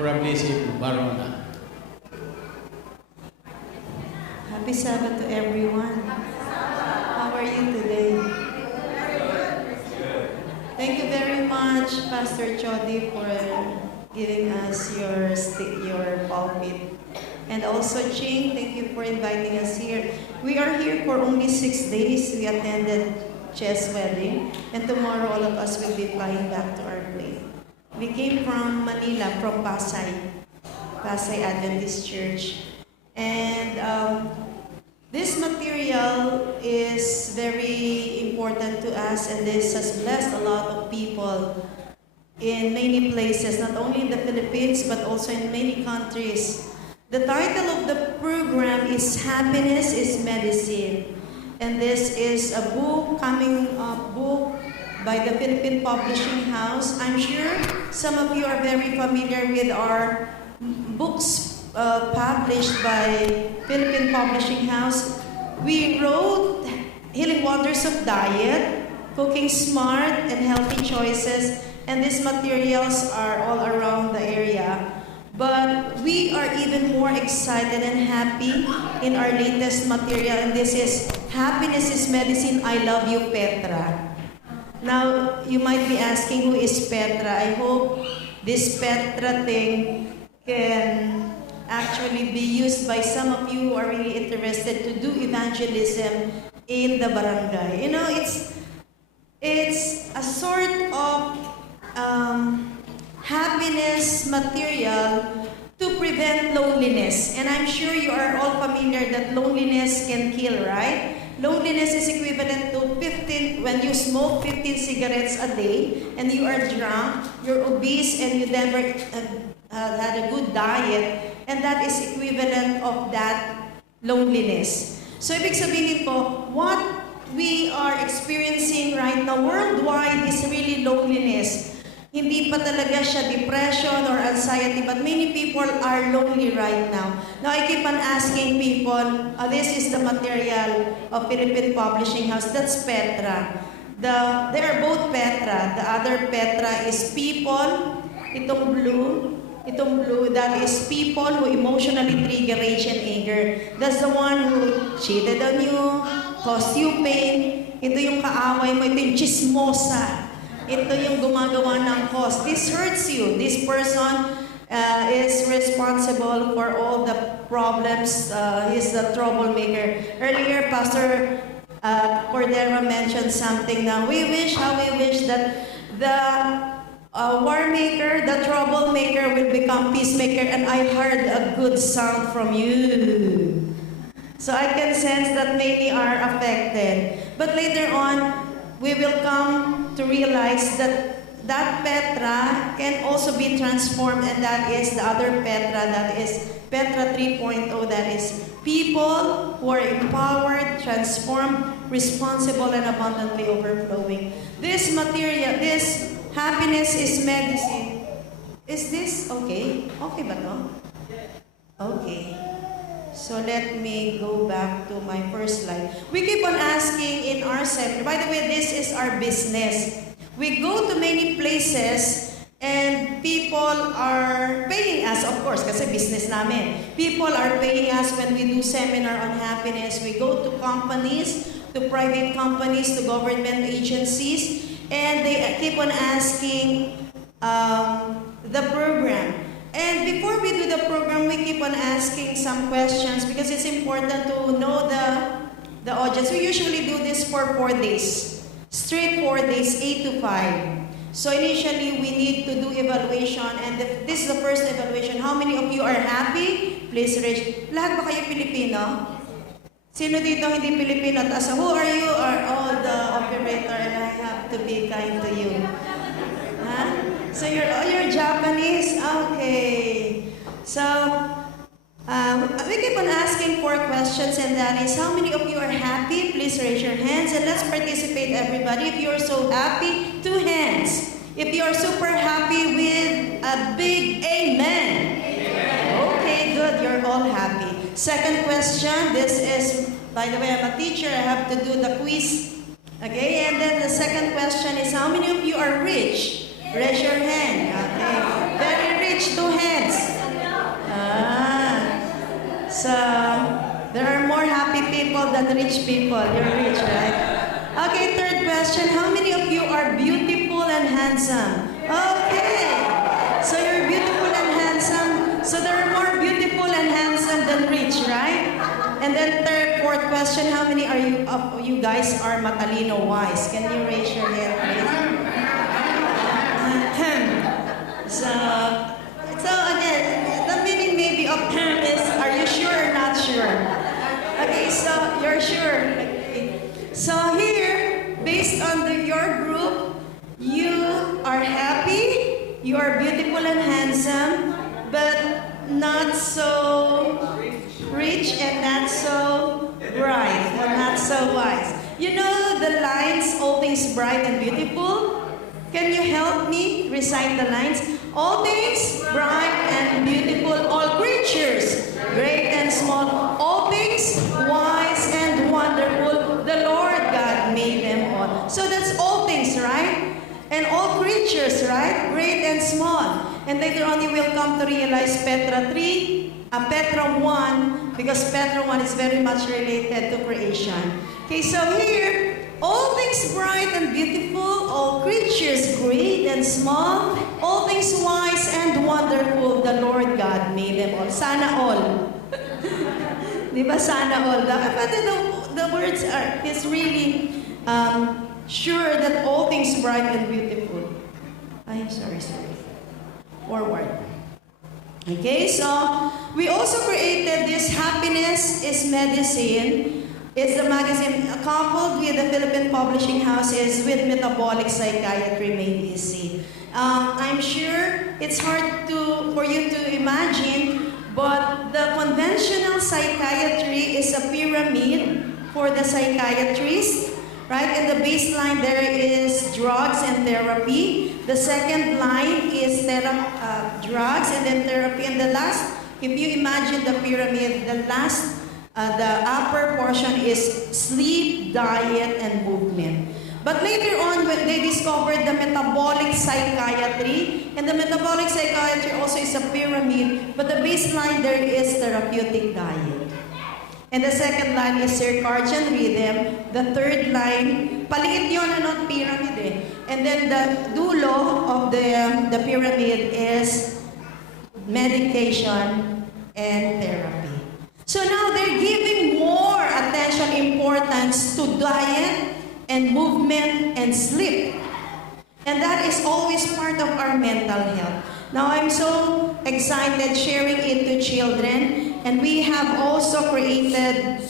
Progressive Barona. Happy Sabbath to everyone. How are you today? Thank you very much, Pastor Chody, for giving us your pulpit. And also, Ching, thank you for inviting us here. We are here for only 6 days. We attended Chess wedding, and tomorrow all of us will be flying back to our place. We came from Manila, from Pasay Adventist Church. And this material is very important to us, and this has blessed a lot of people in many places, not only in the Philippines, but also in many countries. The title of the program is Happiness is Medicine. And this is a book by the Philippine Publishing House. I'm sure some of you are very familiar with our books published by Philippine Publishing House. We wrote Healing Waters of Diet, Cooking Smart, and Healthy Choices, and these materials are all around the area. But we are even more excited and happy in our latest material, and this is Happiness is Medicine, I Love You, Petra. Now, you might be asking, who is Petra? I hope this Petra thing can actually be used by some of you who are really interested to do evangelism in the barangay. You know, it's a sort of happiness material to prevent loneliness. And I'm sure you are all familiar that loneliness can kill, right? Loneliness is equivalent to 15, when you smoke 15 cigarettes a day and you are drunk, you're obese, and you never had a good diet, and that is equivalent of that loneliness. So ibig sabihin po, what we are experiencing right now worldwide is really loneliness. Hindi pa talaga siya depression or anxiety, but many people are lonely right now. Now, I keep on asking people, this is the material of Philippine Publishing House. That's Petra. They are both Petra. The other Petra is people. Itong blue, that is people who emotionally trigger rage and anger. That's the one who cheated on you, caused you pain. Ito yung kaaway mo, ito yung chismosa. Ito yung gumagawa ng cause. This hurts you. This person is responsible for all the problems. He's the troublemaker. Earlier, Pastor Cordero mentioned something na how we wish that the war maker, the troublemaker will become peacemaker, and I heard a good sound from you. So I can sense that many are affected. But later on, we will come to realize that Petra can also be transformed, and that is the other Petra, that is Petra 3.0, that is people who are empowered, transformed, responsible, and abundantly overflowing. This material, this happiness is medicine. Is this okay? Okay ba to? Okay. So let me go back to my first slide. We keep on asking in our center. By the way, this is our business. We go to many places and people are paying us, of course, kasi business namin. People are paying us when we do seminar on happiness. We go to companies, to private companies, to government agencies, and they keep on asking the program. And before we do the program, we keep on asking some questions because it's important to know the audience. We usually do this for 4 days, straight 4 days, 8 to 5. So initially, we need to do evaluation, and this is the first evaluation. How many of you are happy? Please raise. Lahat ba kayo Pilipino? Sino dito hindi Pilipino? Who are you? Are the operator, and I have to be kind to you. Huh? So you're Japanese? Okay. So, we keep on asking 4 questions, and that is, how many of you are happy? Please raise your hands, and let's participate, everybody. If you're so happy, 2 hands. If you're super happy, with a big amen. Amen. Okay, good. You're all happy. Second question, this is, by the way, I'm a teacher. I have to do the quiz. Okay, and then the second question is, how many of you are rich? Raise your hand. Okay. Very rich rich? Two hands. So there are more happy people than rich people. You're rich, right? Okay, third question. How many of you are beautiful and handsome? Okay. So you're beautiful and handsome. So there are more beautiful and handsome than rich, right? And then fourth question. How many of you guys are matalino wise? Can you raise your hand, please? So again, the meaning maybe of is, are you sure or not sure? Okay, so you're sure. Okay. So here, based on your group, you are happy, you are beautiful and handsome, but not so rich and not so bright, or not so wise. You know the lines, all things bright and beautiful? Can you help me recite the lines? All things bright and beautiful, all creatures, great and small, all things wise and wonderful, the Lord God made them all. So that's all things, right? And all creatures, right? Great and small. And later on you will come to realize Petra 3, Petra 1, because Petra 1 is very much related to creation. Okay, so here, all things bright and beautiful, all creatures great and small, all things wise and wonderful, the Lord God made them all. Sana all. Di ba sana all? But the words are, is really sure that all things bright and beautiful. Ay, sorry. Forward. Okay, so we also created this Happiness is Medicine. It's the magazine coupled with the Philippine Publishing Houses with Metabolic Psychiatry Made Easy. I'm sure it's hard for you to imagine, but the conventional psychiatry is a pyramid for the psychiatrist, right? And the baseline there is drugs and therapy. The second line is drugs and then therapy. And the last, if you imagine the pyramid, the upper portion is sleep, diet, and movement. But later on, when they discovered the metabolic psychiatry, and the metabolic psychiatry also is a pyramid, but the baseline there is therapeutic diet. And the second line is circadian rhythm. The third line, paliit yun, not pyramid eh. And then the dulo of the pyramid is medication and therapy. So now they're giving more attention, importance to diet and movement and sleep. And that is always part of our mental health. Now I'm so excited sharing it to children, and we have also created.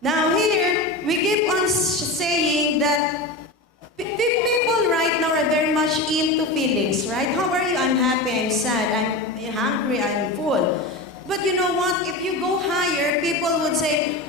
Now here, we keep on saying that people right now are very much into feelings, right? How are you? I'm happy, I'm sad, I'm hungry, I'm full. But you know what? If you go higher, people would say,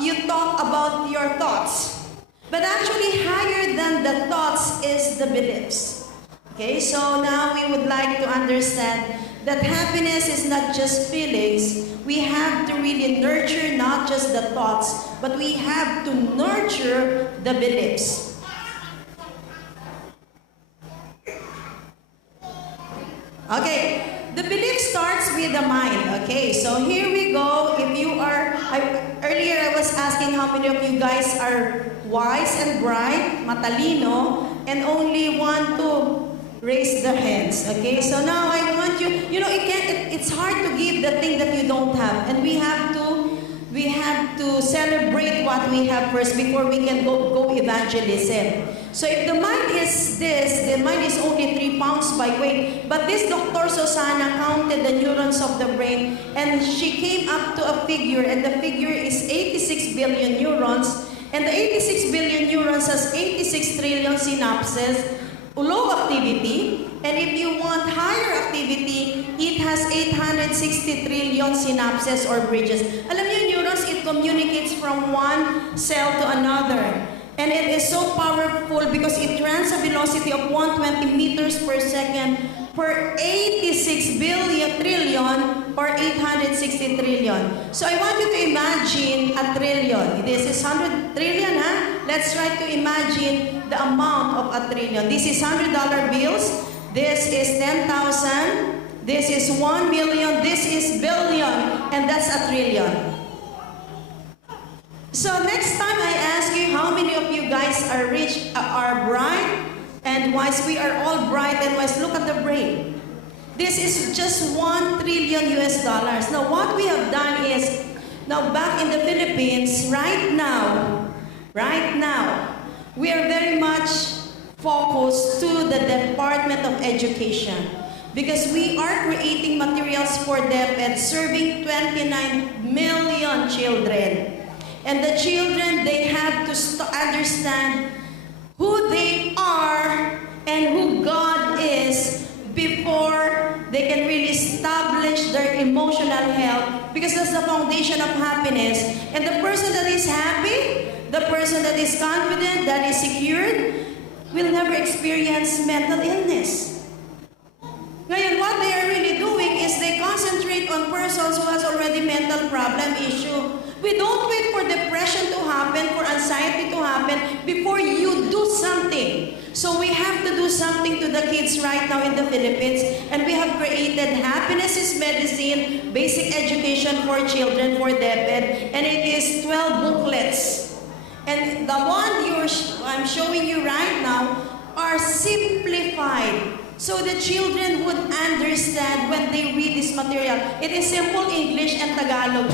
you talk about your thoughts. But actually, higher than the thoughts is the beliefs. Okay, so now we would like to understand that happiness is not just feelings. We have to really nurture not just the thoughts, but we have to nurture the beliefs. Okay. The belief starts with the mind. Okay, so here we go. If you are, earlier I was asking how many of you guys are wise and bright, matalino, and only want to raise the hands. Okay, so now I want you, it's hard to give the thing that you don't have, and we have to celebrate what we have first before we can go evangelism. So if the mind is this, the mind is only 3 pounds by weight. But this Dr. Susana counted the neurons of the brain, and she came up to a figure, and the figure is 86 billion neurons. And the 86 billion neurons has 86 trillion synapses, low activity. And if you want higher activity, it has 860 trillion synapses or bridges. Alam niyo, neurons, it communicates from one cell to another. And it is so powerful because it runs a velocity of 120 meters per second per 86 trillion or 860 trillion. So I want you to imagine a trillion. This is 100 trillion, huh? Let's try to imagine the amount of a trillion. This is $100 bills. This is 10,000. This is 1 million. This is billion. And that's a trillion. So next time I ask you how many of you guys are rich, are bright and wise. We are all bright and wise. Look at the brain. This is just 1 trillion US dollars. Now what we have done is, now back in the Philippines, right now, we are very much focused to the Department of Education because we are creating materials for DepEd serving 29 million children. And the children, they have to understand who they are and who God is before they can really establish their emotional health, because that's the foundation of happiness. And the person that is happy, the person that is confident, that is secured, will never experience mental illness. Ngayon, what they are really doing is they concentrate on persons who has already mental problem issue. We don't wait for depression to happen, for anxiety to happen, before you do something. So we have to do something to the kids right now in the Philippines, and we have created Happiness is Medicine, Basic Education for Children for DepEd, and it is 12 booklets. And the one I'm showing you right now are simplified, so the children would understand when they read this material. It is simple English and Tagalog.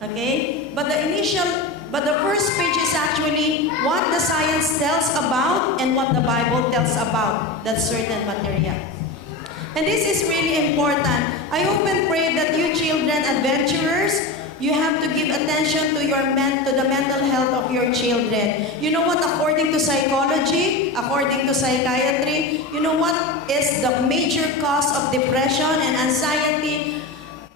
Okay? But the first page is actually what the science tells about and what the Bible tells about that certain material. And this is really important. I hope and pray that you children, adventurers, you have to give attention to the mental health of your children. You know what, according to psychology, according to psychiatry, you know what is the major cause of depression and anxiety?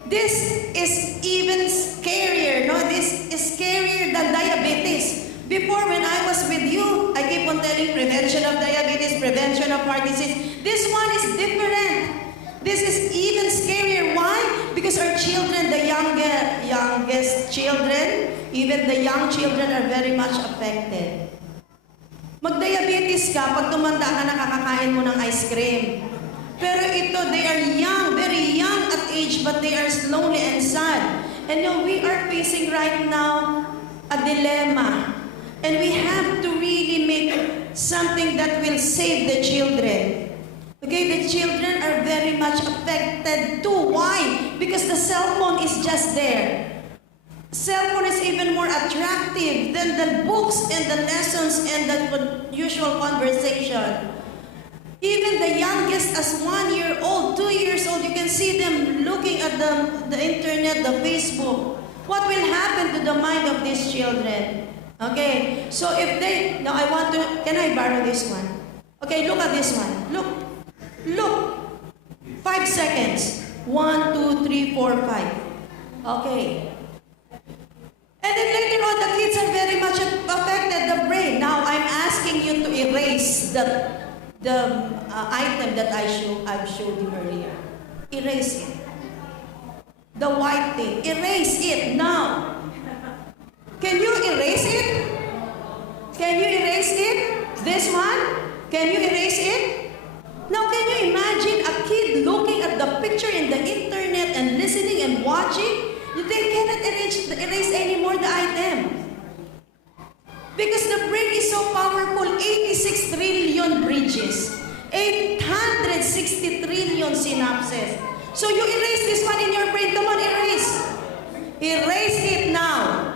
This is even scarier, no? This is scarier than diabetes. Before, when I was with you, I keep on telling prevention of diabetes, prevention of heart disease. This one is different. This is even scarier. Why? Because our children, the youngest children, even the young children are very much affected. Mag-diabetes ka, pag tumanda ka, nakakakain mo ng ice cream. Pero ito, they are young, very young at age, but they are lonely and sad. And now we are facing right now a dilemma. And we have to really make something that will save the children. Okay, the children are very much affected too. Why? Because the cell phone is just there. Cell phone is even more attractive than the books and the lessons and the usual conversation. Even the youngest as 1 year old, 2 years old, you can see them looking at the internet, the Facebook. What will happen to the mind of these children? Okay, so if they, now I want to, can I borrow this one? Okay, look at this one. Look. 5 seconds. 1, 2, 3, 4, 5. Okay. And then later on, the kids are very much affected, the brain. Now, I'm asking you to erase the item that I've showed you earlier. Erase it. The white thing. Erase it now. Can you erase it? Can you erase it? This one? Can you erase it? Now, can you imagine a kid looking at the picture in the internet and listening and watching? They cannot erase anymore the item. Because the brain is so powerful, 86 trillion bridges, 860 trillion synapses. So you erase this one in your brain. Come on, erase. Erase it now.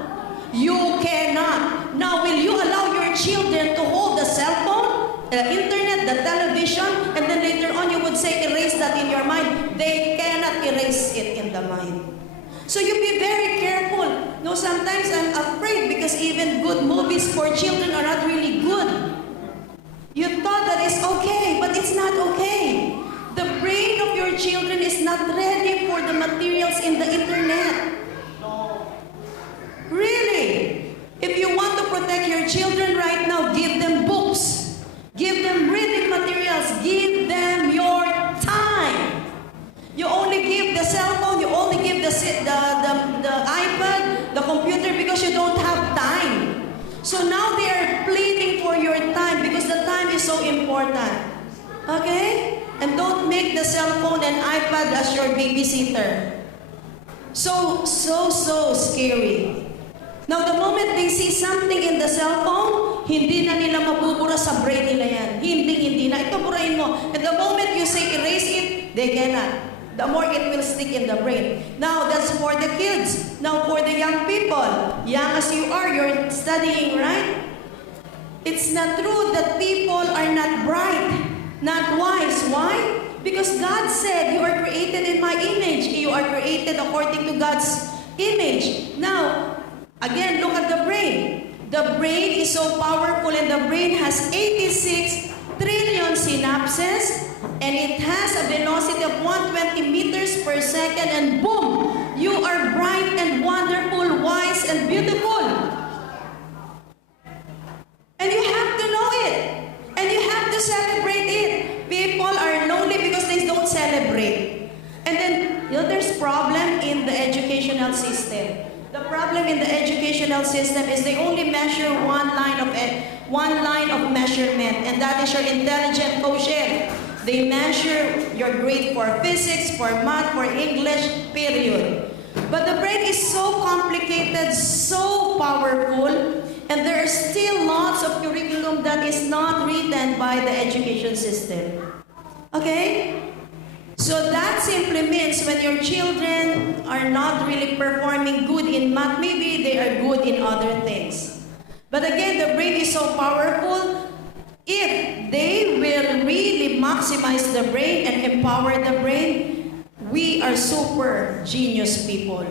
You cannot. Now, will you allow your children to hold the cell phone, the internet, the television, and then later on you would say erase that in your mind? They cannot erase it in the mind. So you be very careful. No, sometimes I'm afraid because even good movies for children are not really good. You thought that it's okay, but it's not okay. The brain of your children is not ready for the materials in the internet. Really. If you want to protect your children right now, give them books. Give them reading materials. Give them your time. You only give the cell phone, you only give the iPad, the computer because you don't have time. So now they are pleading for your time because the time is so important. Okay? And don't make the cell phone and iPad as your babysitter. So scary. Now, the moment they see something in the cell phone, hindi na nila mabubura sa brain nila yan. Hindi na. Ito, burahin mo. And the moment you say erase it, they cannot. The more it will stick in the brain. Now, that's for the kids. Now, for the young people. Young as you are, you're studying, right? It's not true that people are not bright, not wise. Why? Because God said, you are created in my image. You are created according to God's image. Now, again, look at the brain. The brain is so powerful, and the brain has 86 trillion synapses, and it has a velocity of 120 meters per second, and boom, you are bright and wonderful, wise and beautiful. And you have to know it, and you have to celebrate it. People are lonely because they don't celebrate. And then, there's problem in the educational system. The problem in the educational system is they only measure one line of measurement, and that is your intelligence quotient. They measure your grade for physics, for math, for English, period. But the brain is so complicated, so powerful, and there are still lots of curriculum that is not written by the education system. Okay? So that simply means when your children are not really performing good in math, maybe they are good in other things. But again, the brain is so powerful. If they will really maximize the brain and empower the brain, we are super genius people.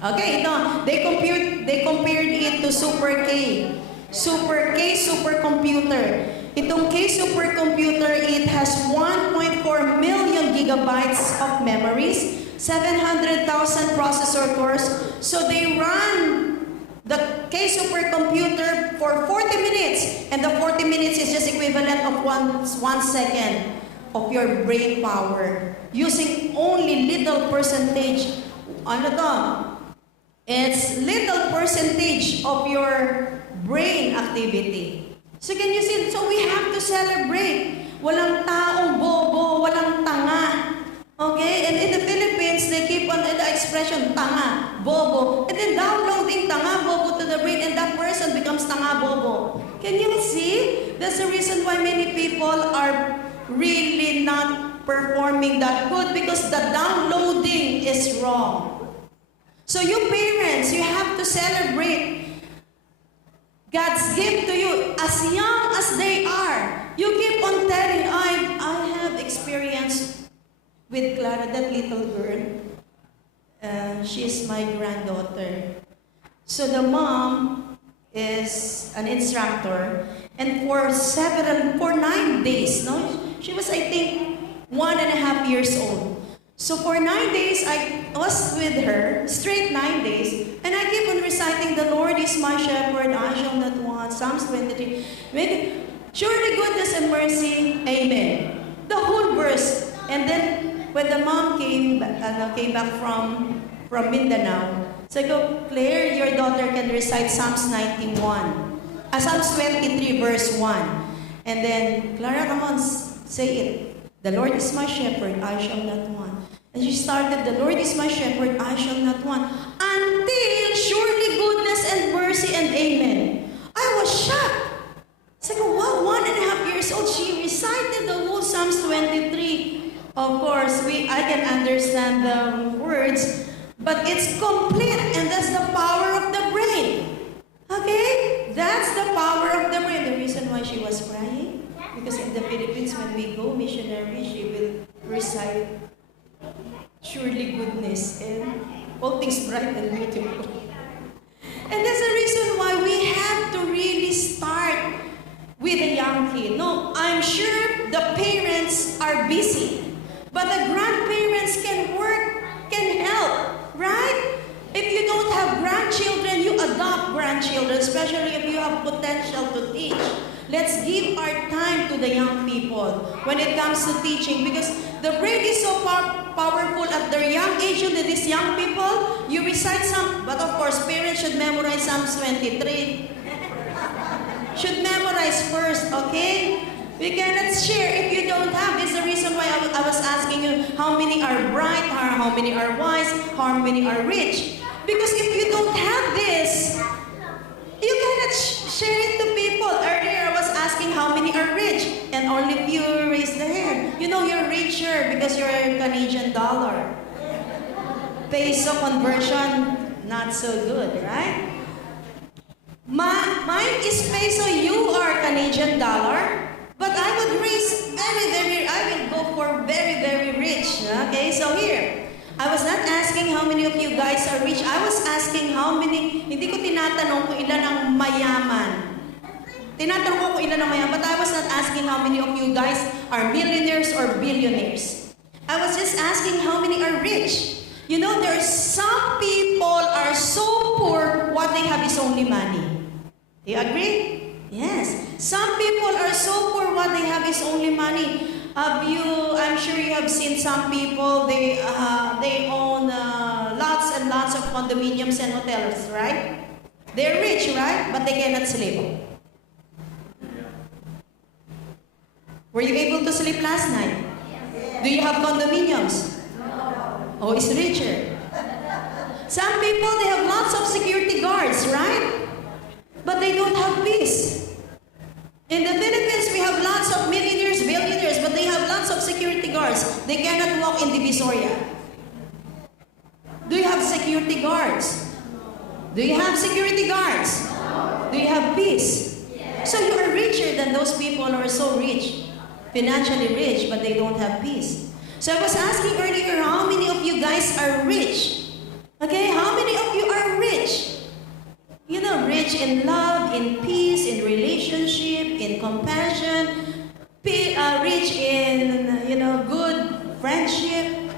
Okay, ito, they compared it to Super K. Super K supercomputer. Itong K supercomputer, it has 1.4 million gigabytes of memories, 700,000 processor cores. So they run the K supercomputer for 40 minutes, and the 40 minutes is just equivalent of one second of your brain power, using only little percentage. Ano to? It's little percentage of your brain activity. So can you see? So we have to celebrate. Walang taong bobo, walang tanga. Okay? And in the Philippines, they keep on the expression, tanga, bobo. And then downloading tanga, bobo to the brain, and that person becomes tanga, bobo. Can you see? That's the reason why many people are really not performing that good, because the downloading is wrong. So you parents, you have to celebrate God's gift to you as young as they are. You keep on telling, I have experience with Clara, that little girl. She's my granddaughter. So the mom is an instructor, and for 9 days, no? She was, I think, 1.5 years old. So for 9 days, I was with her, straight 9 days, and I keep on reciting, the Lord is my shepherd, I shall not want, Psalms 23. Surely goodness and mercy, amen. The whole verse. And then, when the mom came back from Mindanao, so I go, Claire, your daughter can recite Psalms 23 verse 1. And then, Clara, come on, say it. The Lord is my shepherd, I shall not want. And she started, the Lord is my shepherd, I shall not want. Until surely goodness and mercy and amen. I was shocked. So I go, wow, 1.5 years old, she recited the whole Psalms 23. Of course, I can understand the words, but it's complete, and that's the power of the brain. Okay? That's the power of the brain. The reason why she was crying, because in the Philippines, when we go missionary, she will recite surely goodness and all things bright and beautiful. And that's the reason why we have to really start with a young kid. No, I'm sure the parents are busy, but the grandparents can work, can help, right? If you don't have grandchildren, you adopt grandchildren, especially if you have potential to teach. Let's give our time to the young people when it comes to teaching, because the brain is so powerful at their young age. To these young people, you recite some, but of course, parents should memorize Psalms 23. Should memorize first, okay? We cannot share if you don't have. This is the reason why I was asking you how many are bright, or how many are wise, how many are rich. Because if you don't have this, you cannot share it to people. Earlier I was asking how many are rich, and only few raised their hand. You know you're richer because you're a Canadian dollar. Peso conversion, not so good, right? Mine is peso, you are Canadian dollar. But I would raise I will go for very, very rich. Okay, so here, I was not asking how many of you guys are rich. I was asking how many, hindi ko tinatanong kung ilan ang mayaman. Tinatanong ko kung ilan ang mayaman, but I was not asking how many of you guys are millionaires or billionaires. I was just asking how many are rich. You know, there are some people are so poor, what they have is only money. Do you agree? Yes. Some people are so poor, what they have is only money. I'm sure you have seen some people, they own lots and lots of condominiums and hotels, right? They're rich, right? But they cannot sleep. Were you able to sleep last night? Do you have condominiums? Oh, it's richer. Some people, they have lots of security guards, right? But they don't have peace. In the Philippines, we have lots of millionaires, billionaires, but they have lots of security guards. They cannot walk in Divisoria. Do you have security guards? Do you have security guards? Do you have peace? So you are richer than those people who are so rich, financially rich, but they don't have peace. So I was asking earlier, how many of you guys are rich? Okay, how many of you are rich? You know, rich in love, in peace, in relationship, in compassion, rich in, good friendship.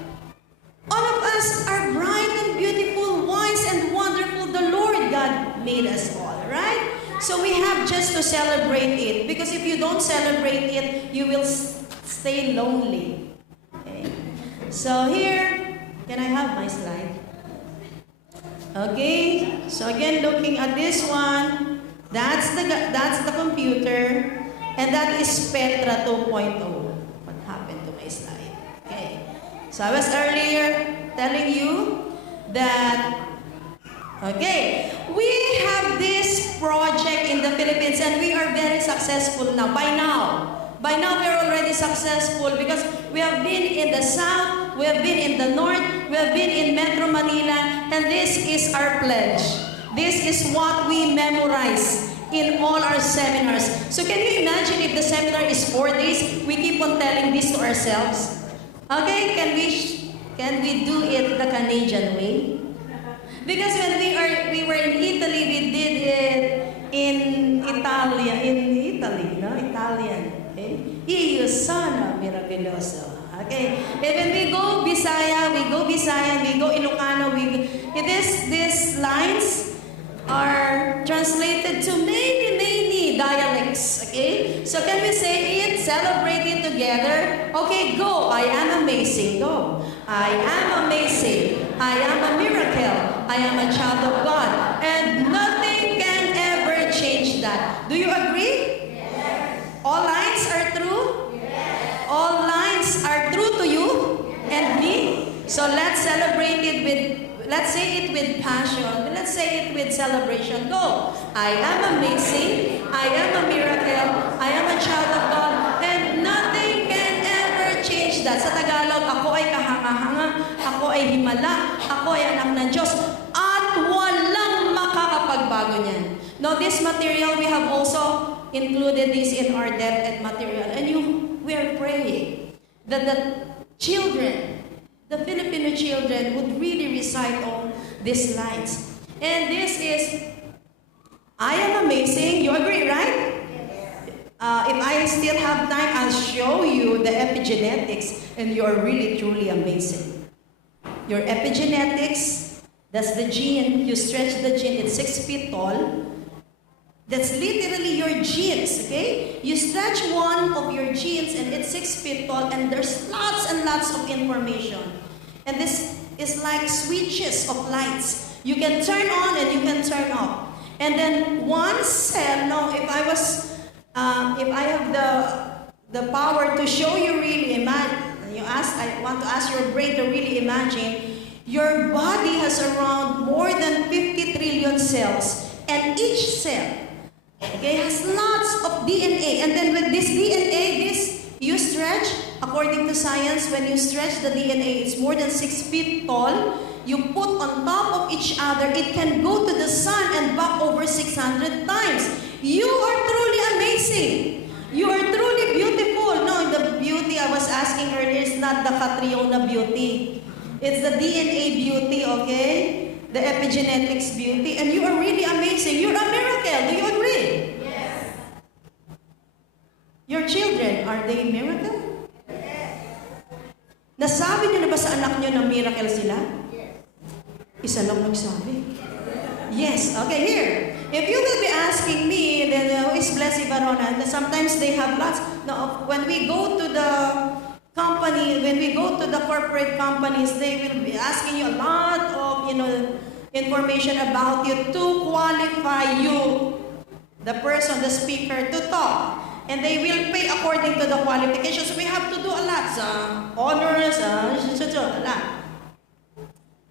All of us are bright and beautiful, wise and wonderful. The Lord God made us all, right? So we have just to celebrate it. Because if you don't celebrate it, you will stay lonely. Okay? So here, can I have my slide? Okay, so again, looking at this one, that's the computer, and that is Petra 2.0. What happened to my slide? Okay, so I was earlier telling you that, okay, we have this project in the Philippines, and we are very successful now. By now, we are already successful because we have been in the south, we have been in the north, we have been in Metro Manila, and this is our pledge. This is what we memorize in all our seminars. So can you imagine if the seminar is 4 days, we keep on telling this to ourselves? Okay, can we do it the Canadian way? Because when we were in Italy, we did it in Italy, Italian. Okay? Io sono meraviglioso. Okay? And when we go Bisaya, we go Ilocano, these lines are translated to many dialects. Okay? So can we say it, celebrate it together? Okay, go. I am amazing. Go. I am amazing. I am a miracle. I am a child of God. And nothing can ever change that. Do you agree? All lines are true? Yes. All lines are true to you and me? So let's celebrate it let's say it with passion. Let's say it with celebration. Go. I am amazing. I am a miracle. I am a child of God. And nothing can ever change that. Sa Tagalog, ako ay kahanga-hanga. Ako ay himala. Ako ay anak ng Diyos. At walang makakapagbago niyan. Now this material, we have also included this in our debt and material. And we are praying that the children, the Filipino children, would really recite all these lines. And this is, I am amazing. You agree, right? If I still have time, I'll show you the epigenetics, and you are really, truly amazing. Your epigenetics, that's the gene. You stretch the gene, it's 6 feet tall. That's literally your genes, okay? You stretch one of your genes and it's 6 feet tall, and there's lots and lots of information. And this is like switches of lights. You can turn on and you can turn off. And then one cell, if I have the the power to show you really imagine. I want to ask your brain to really imagine. Your body has around more than 50 trillion cells, and each cell, okay, has lots of DNA. And then with this DNA, you stretch, according to science, when you stretch the DNA, it's more than 6 feet tall. You put on top of each other, it can go to the sun and back over 600 times. You are truly amazing. You are truly beautiful. No, the beauty I was asking earlier is not the Catriona beauty. It's the DNA beauty, okay? The epigenetics beauty. And you are really amazing. You're a miracle. Do you agree? Yes. Your children, are they miracle? Nasabi niyo na ba sa anak niyo na miracle sila? Isa lang nagsabi. Yes. Okay, here. If you will be asking me, then who is Blessy Barona? Sometimes they have lots. No, when we go to the company, when we go to the corporate companies, they will be asking you a lot of, information about you to qualify you, the person, the speaker, to talk. And they will pay according to the qualifications. We have to do a lot. Honors, a lot.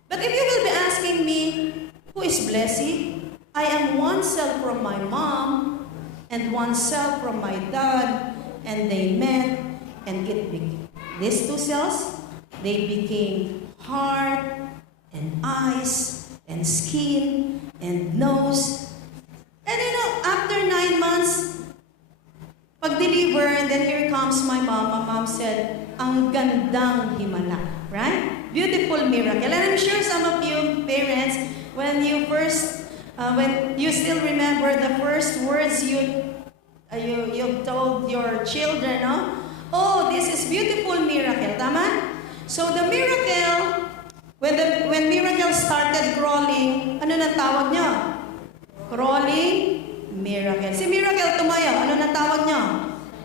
But if you will be asking me, who is Blessy? I am one cell from my mom and one cell from my dad, and they met, and these two cells, they became heart and eyes and skin and nose. And after 9 months, pag-deliver, and then here comes my mom. My mom said, ang gandang himala. Right? Beautiful miracle. And I'm sure some of you parents, when you still remember the first words you told your children, no? Oh, this is beautiful miracle. Tama? So the miracle, when miracle started crawling, ano nang tawag niyo? Crawling miracle. Si miracle tumayo, ano nang tawag niyo?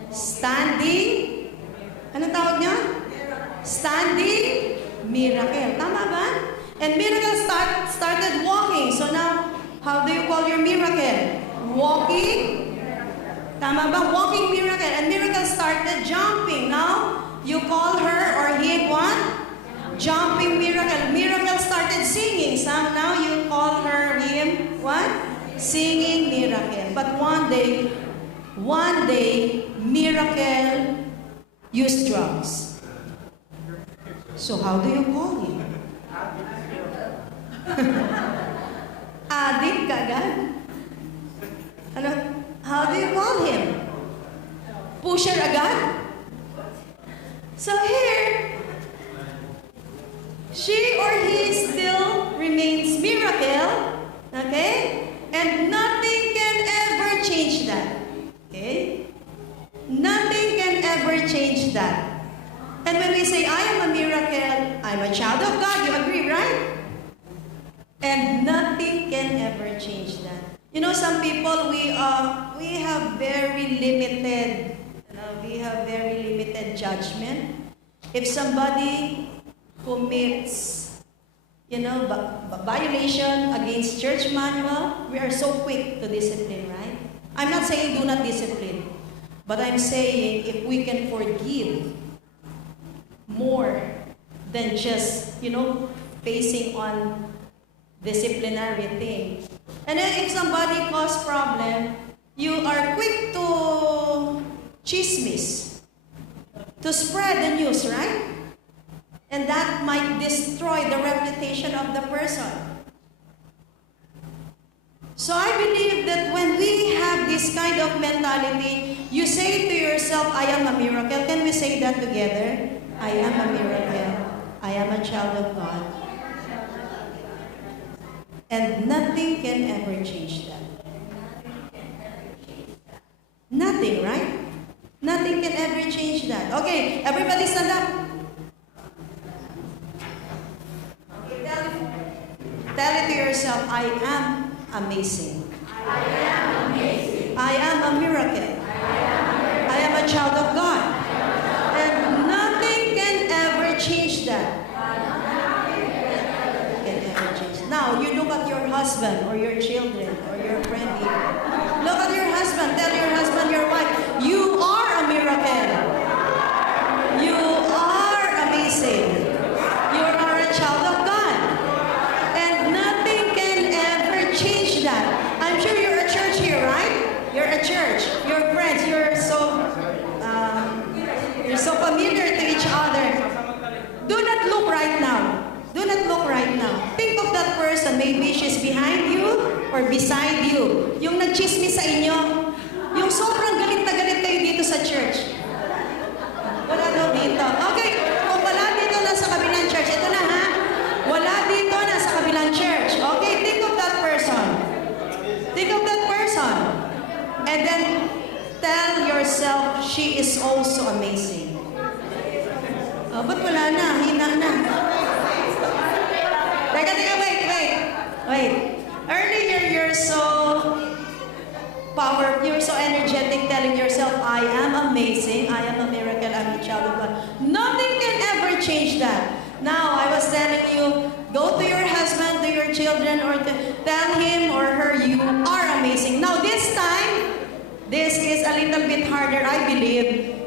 Standing. Ano tawag niyo? Standing miracle. Tama ba? And miracle started walking. So now, how do you call your miracle? Walking. Tama ba? Walking miracle. And miracle started jumping. Now, you call her or him what? Jumping miracle. Miracle started singing. Now you call her, him what? Singing miracle. But one day, miracle used drugs. So how do you call him? Addict ka agad? Ano? How do you call him? Pusher agad? So here, she or he still remains miracle, okay? And nothing can ever change that, okay? Nothing can ever change that. And when we say, I am a miracle, I'm a child of God, you agree, right? And nothing can ever change that. Some people, we have very limited, judgment. If somebody commits, violation against church manual, we are so quick to discipline, right? I'm not saying do not discipline, but I'm saying if we can forgive more than just, facing on disciplinary thing. And then if somebody cause problem, you are quick to chismis, to spread the news, right? And that might destroy the reputation of the person. So I believe that when we have this kind of mentality, you say to yourself, I am a miracle. Can we say that together? I am a miracle. I am a child of God. And nothing can ever change that. Nothing, right? Nothing can ever change that. Okay, everybody stand up. Okay, tell it to yourself, I am amazing. I am amazing. I am a miracle. I am a child of God. And nothing can ever change that. Now, you look at your husband or your children or your friend here. Look at your husband. Tell your husband, your wife, you are a miracle. familiar to each other. Do not look right now. Do not look right now. Think of that person. Maybe she's behind you or beside you. Yung nagchismis sa inyo. Yung sobrang galit na galit kayo dito sa church. Wala daw dito. Okay, kung wala dito na sa kabilang church, ito na ha. Wala dito na sa kabilang church. Okay, think of that person. Think of that person. And then tell yourself, she is also amazing. Oh, ba't wala na? Hina na. Teka, wait. Earlier, you're so powerful, you're so energetic, telling yourself, I am amazing, I am a miracle, I'm a child of God. Nothing can ever change that. Now, I was telling you, go to your husband, to your children, or tell him or her, you are amazing. Now, this time, this is a little bit harder, I believe.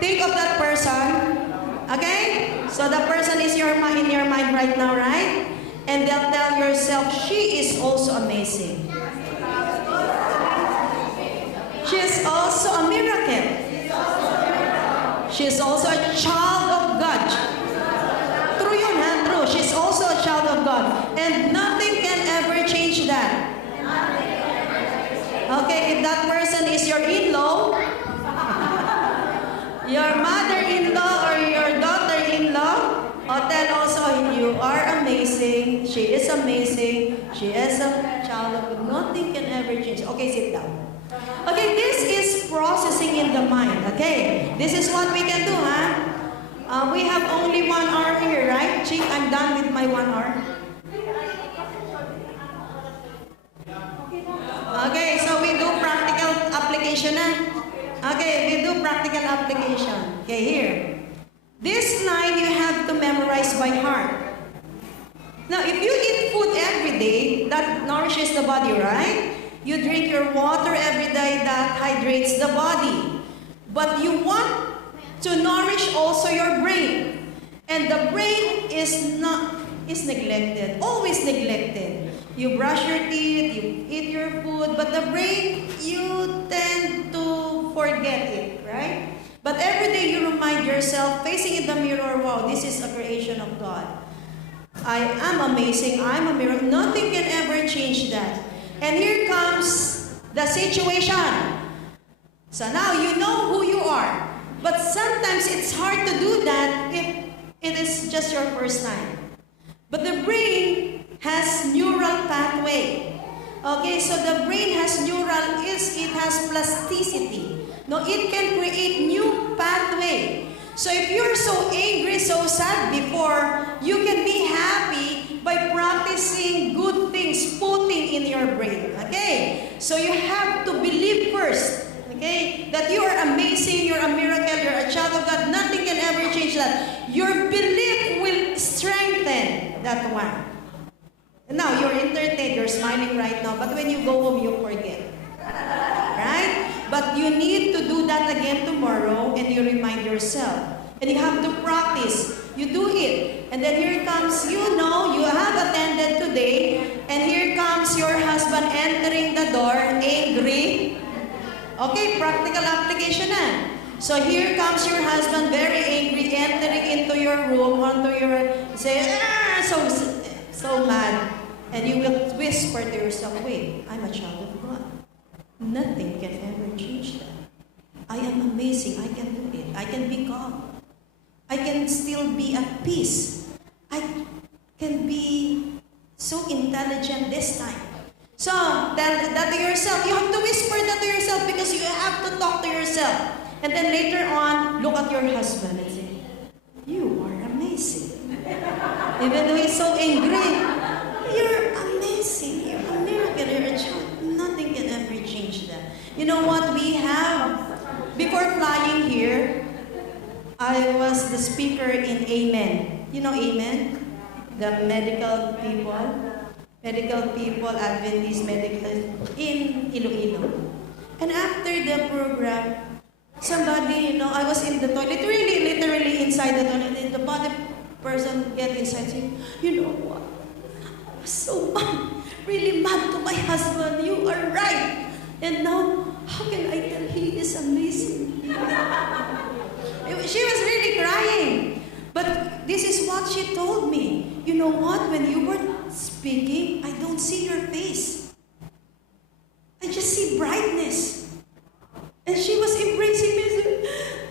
Think of that person, okay? So the person is in your mind right now, right? And then tell yourself, she is also amazing. She is also a miracle. She is also a child of God. True yun, ha? True. She's also a child of God. And nothing can ever change that. Okay, if that person is your in-law, your mother-in-law or your daughter-in-law, tell also, you are amazing, she is amazing, she is a child of God. Nothing can ever change. Okay, sit down. Okay, this is processing in the mind, okay? This is what we can do, huh? We have only 1 hour here, right? Chief, I'm done with my 1 hour. Okay, so we do practical application, Okay, we do practical application. Okay, here. This line you have to memorize by heart. Now, if you eat food every day, that nourishes the body, right? You drink your water every day, that hydrates the body. But you want to nourish also your brain. And the brain is neglected, always neglected. You brush your teeth, you eat your food, but the brain, you tend to forget it, right? But every day you remind yourself, facing in the mirror, wow, this is a creation of God. I am amazing, I'm a miracle. Nothing can ever change that. And here comes the situation. So now you know who you are. But sometimes it's hard to do that if it is just your first time. But the brain has neural pathway. Okay, so the brain has it has plasticity. No, it can create new pathway. So if you're so angry, so sad before, you can be happy by practicing good things, putting in your brain. Okay? So you have to believe first, okay, that you are amazing, you're a miracle, you're a child of God. Nothing can ever change that. Your belief will strengthen that one. And now you're entertained, you're smiling right now, but when you go home, you forget. Right? But you need to do that again tomorrow, and you remind yourself. And you have to practice. You do it. And then here comes, you have attended today, and here comes your husband entering the door, angry. Okay, practical application na. So here comes your husband, very angry, entering into your room, so mad. And you will whisper to yourself, wait, I'm a child of God. Nothing can ever change that. I am amazing. I can do it. I can be calm. I can still be at peace. I can be so intelligent this time. So, tell that to yourself. You have to whisper that to yourself because you have to talk to yourself. And then later on, look at your husband and say, you are amazing. Even though he's so angry, you're amazing. You're a miracle. You're a child. Nothing can ever change that. You know what we have? Before flying here, I was the speaker in Amen. You know Amen? The medical people, Adventist medical in Iloilo. And after the program, somebody, I was in the toilet, literally inside the toilet, and the body person get inside saying, you know what? I was so mad, really mad to my husband. You are right. And now, how can I tell he is amazing? what she told me. You know what? When you were speaking, I don't see your face. I just see brightness. And she was embracing me. So,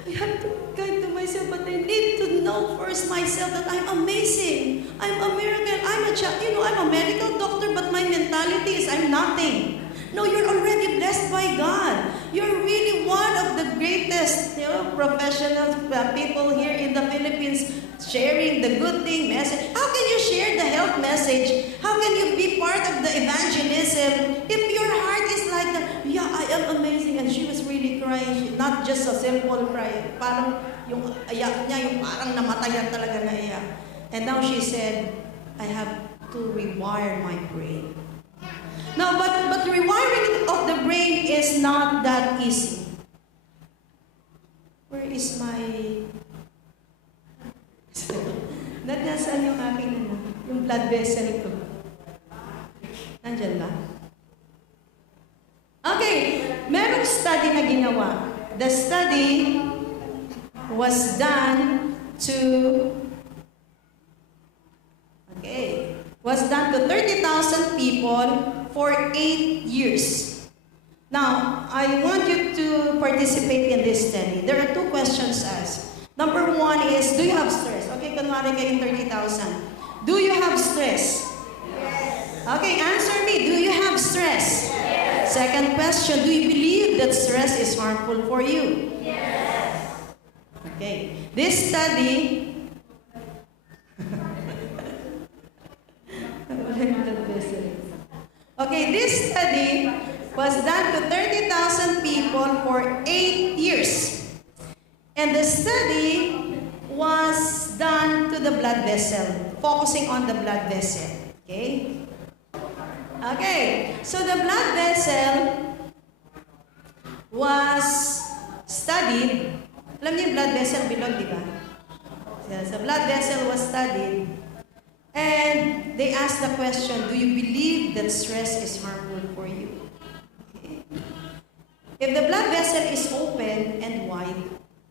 I have to be kind to myself, but I need to know first myself that I'm amazing. I'm a miracle. I'm a child. I'm a medical doctor, but my mentality is I'm nothing. No, you're already blessed by God. You're really one of the greatest, professional people here in the Philippines sharing the good thing message. How can you share the health message? How can you be part of the evangelism if your heart is like, yeah, I am amazing. And she was really crying. Not just a simple cry. Parang yung ayak niya, yung parang namatayan talaga na iyak. And now she said, I have to rewire my brain. No, but rewiring of the brain is not that easy. Where is my... Nasaan yung aking yung blood vessel ko? Nandyan ba? Okay, merong study na ginawa. The study was done to 30,000 people for 8 years. Now, I want you to participate in this study. There are 2 questions asked. Number 1 is, do you have stress? Okay, kunwari kayong 30,000. Do you have stress? Yes. Okay, answer me. Do you have stress? Yes. Second question, do you believe that stress is harmful for you? Yes. Okay, this study this study was done to 30,000 people for 8 years. And the study was done to the blood vessel, focusing on the blood vessel. Okay? Okay, so the blood vessel was studied. Alam niyo yung blood vessel below, di ba? So, the blood vessel was studied. And they asked the question, do you believe that stress is harmful for you? Okay. If the blood vessel is open and wide,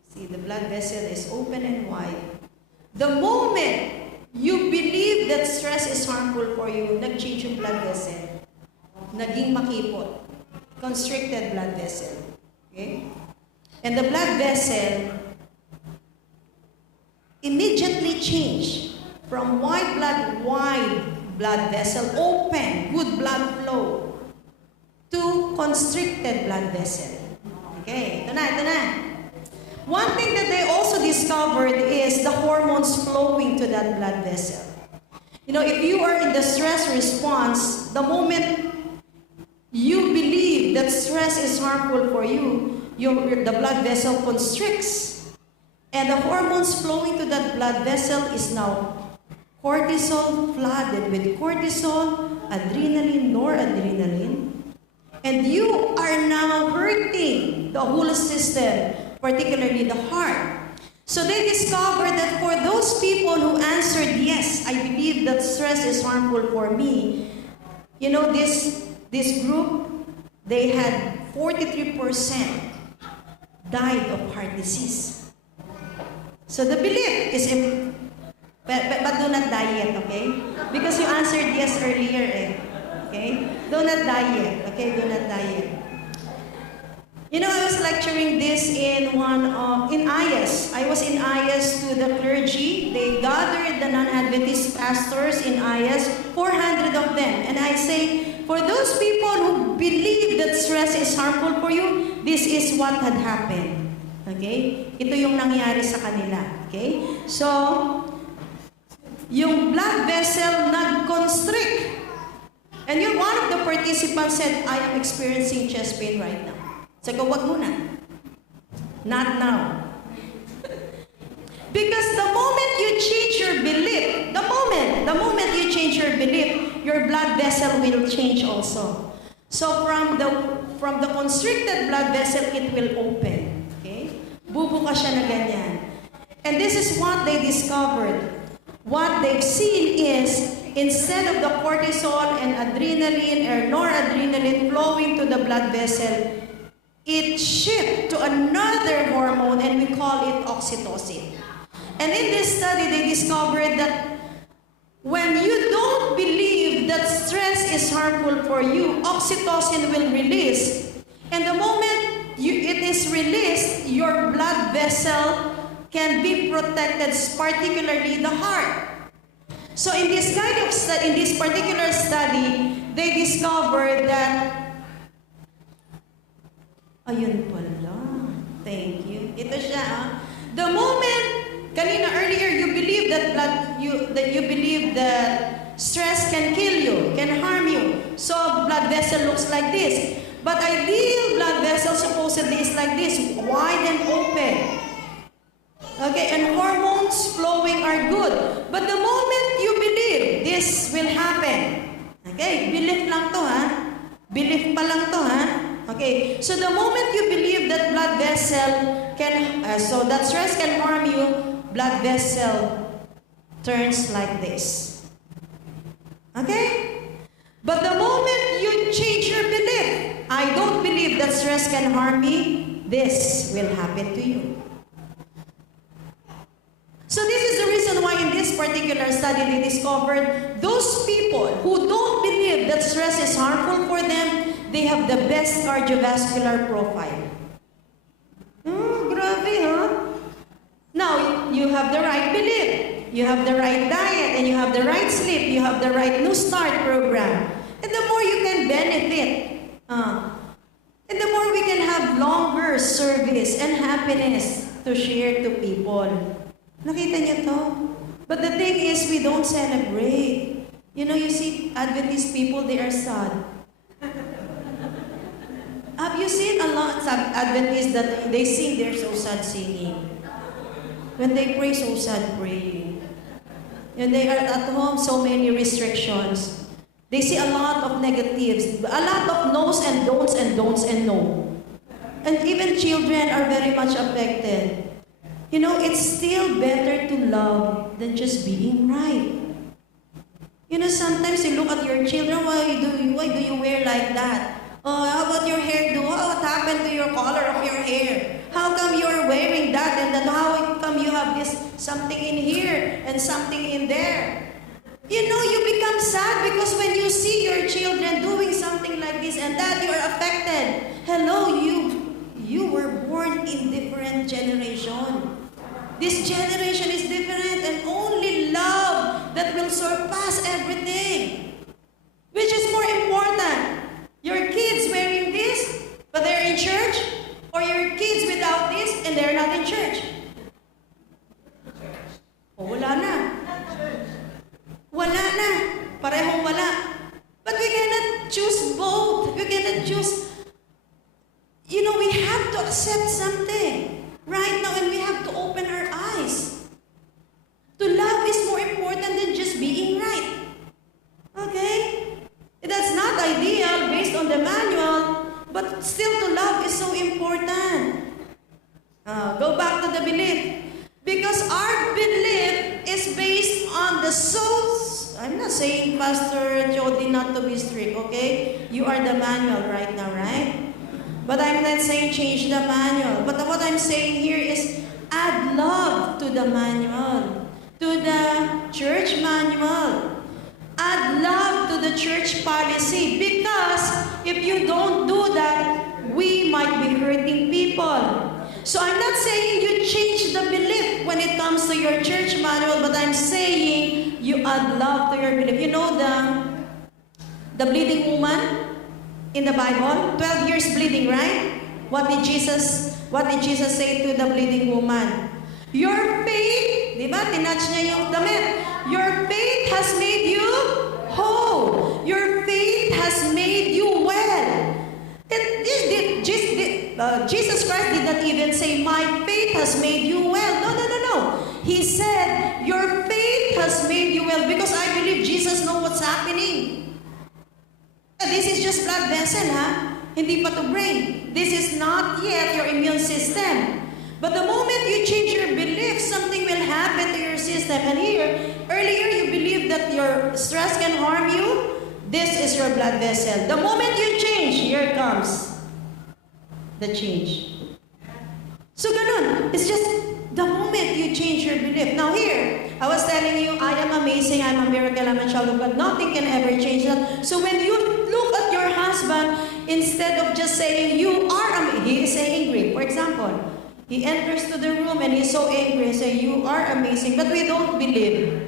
see, the blood vessel is open and wide. The moment you believe that stress is harmful for you, nag-change yung blood vessel. Naging makipot. Constricted blood vessel. Okay? And the blood vessel immediately changed from wide blood vessel, open, good blood flow, to constricted blood vessel. Okay, ito na. One thing that they also discovered is the hormones flowing to that blood vessel. If you are in the stress response, the moment you believe that stress is harmful for you, the blood vessel constricts. And the hormones flowing to that blood vessel is now cortisol, flooded with cortisol, adrenaline, noradrenaline. And you are now hurting the whole system, particularly the heart. So they discovered that for those people who answered, yes, I believe that stress is harmful for me, this group, they had 43% died of heart disease. So the belief is, but do not die yet, okay? Because you answered yes earlier, okay? Do not die yet, okay? Do not die yet. I was lecturing this in IAS. I was in IAS to the clergy. They gathered the non-Adventist pastors in IAS, 400 of them. And I say, for those people who believe that stress is harmful for you, this is what had happened. Okay? Ito yung nangyari sa kanila. Okay? So, yung blood vessel nag-constrict. And one of the participants said, I am experiencing chest pain right now. Sabi ko, wag muna. Not now. Because the moment you change your belief, the moment you change your belief, your blood vessel will change also. So from the constricted blood vessel, it will open. Okay? Bubuka siya na ganyan. And this is what they discovered. What they've seen is, instead of the cortisol and adrenaline or noradrenaline flowing to the blood vessel, it shifts to another hormone and we call it oxytocin. And in this study, they discovered that when you don't believe that stress is harmful for you, oxytocin will release. And the moment it is released, your blood vessel can be protected, particularly the heart. So in this in this particular study, they discovered that, ayun pala, thank you. Ito siya. The moment, kanina earlier, you believe that you believe that stress can kill you, can harm you. So blood vessel looks like this. But ideal blood vessel supposedly is like this, wide and open. Okay, and hormones flowing are good. But the moment you believe this will happen, okay, belief lang to ha, belief pa lang to ha. Okay, so the moment you believe that blood vessel can, so that stress can harm you, blood vessel turns like this. Okay? But the moment you change your belief, I don't believe that stress can harm me, this will happen to you. So this is the reason why in this particular study they discovered those people who don't believe that stress is harmful for them, they have the best cardiovascular profile. Grabe, huh? Now, you have the right belief, you have the right diet, and you have the right sleep, you have the right New Start program. And the more you can benefit, and the more we can have longer service and happiness to share to people. Nakita niyo to? But the thing is, we don't celebrate. You know, you see Adventist people, they are sad. Have you seen a lot of Adventists that they sing, they're so sad singing. When they pray, so sad praying. And they are at home, so many restrictions. They see a lot of negatives, a lot of no's and don'ts and don'ts and no. And even children are very much affected. You know, it's still better to love than just being right. You know, sometimes you look at your children, why do you wear like that? Oh, how about your hairdo? Oh, what happened to your color of your hair? How come you're wearing that and then how come you have this something in here and something in there? You know, you become sad because when you see your children doing something like this and that, you are affected. Hello, you were born in different generation. This generation is different and only love that will surpass everything. Which is more important? Your kids wearing this, but they're in church? Or your kids without this and they're not in church? O wala na. Wala na. Parehong wala. But we cannot choose both. We cannot choose. You know, we have to accept something right now and we have to open our eyes. To love is more important than just being right. Okay? That's not ideal based on the manual, but still to love is so important. Go back to the belief. Because our belief is based on the soul's. I'm not saying, Pastor Jody, not to be strict, okay? You are the manual right now, right? But I'm not saying change the manual. But what I'm saying here is add love to the manual, to the church manual. Add love to the church policy, because if you don't do that, we might be hurting people. So I'm not saying you change the belief when it comes to your church manual, but I'm saying you add love to your belief. You know the bleeding woman in the Bible? 12 years bleeding, right? What did Jesus say to the bleeding woman? Your faith, di ba? Tinatch niya yung damit. Your faith has made you whole. Your faith has made you well. Jesus Christ did not even say, my faith has made you well. No. He said, your faith has made you well, because I believe Jesus knows what's happening. This is just blood vessel, ha? Hindi pa to brain. This is not yet your immune system. But the moment you change your belief, something will happen to your system. And here, earlier you believed that your stress can harm you. This is your blood vessel. The moment you change, here comes the change. So ganun. It's just the moment you change your belief. I was telling you, I am amazing, I'm a miracle, I'm a child of God. Nothing can ever change that. So when you look at your husband, instead of just saying, you are amazing, he is angry. For example, he enters to the room and he's so angry and say, you are amazing, but we don't believe.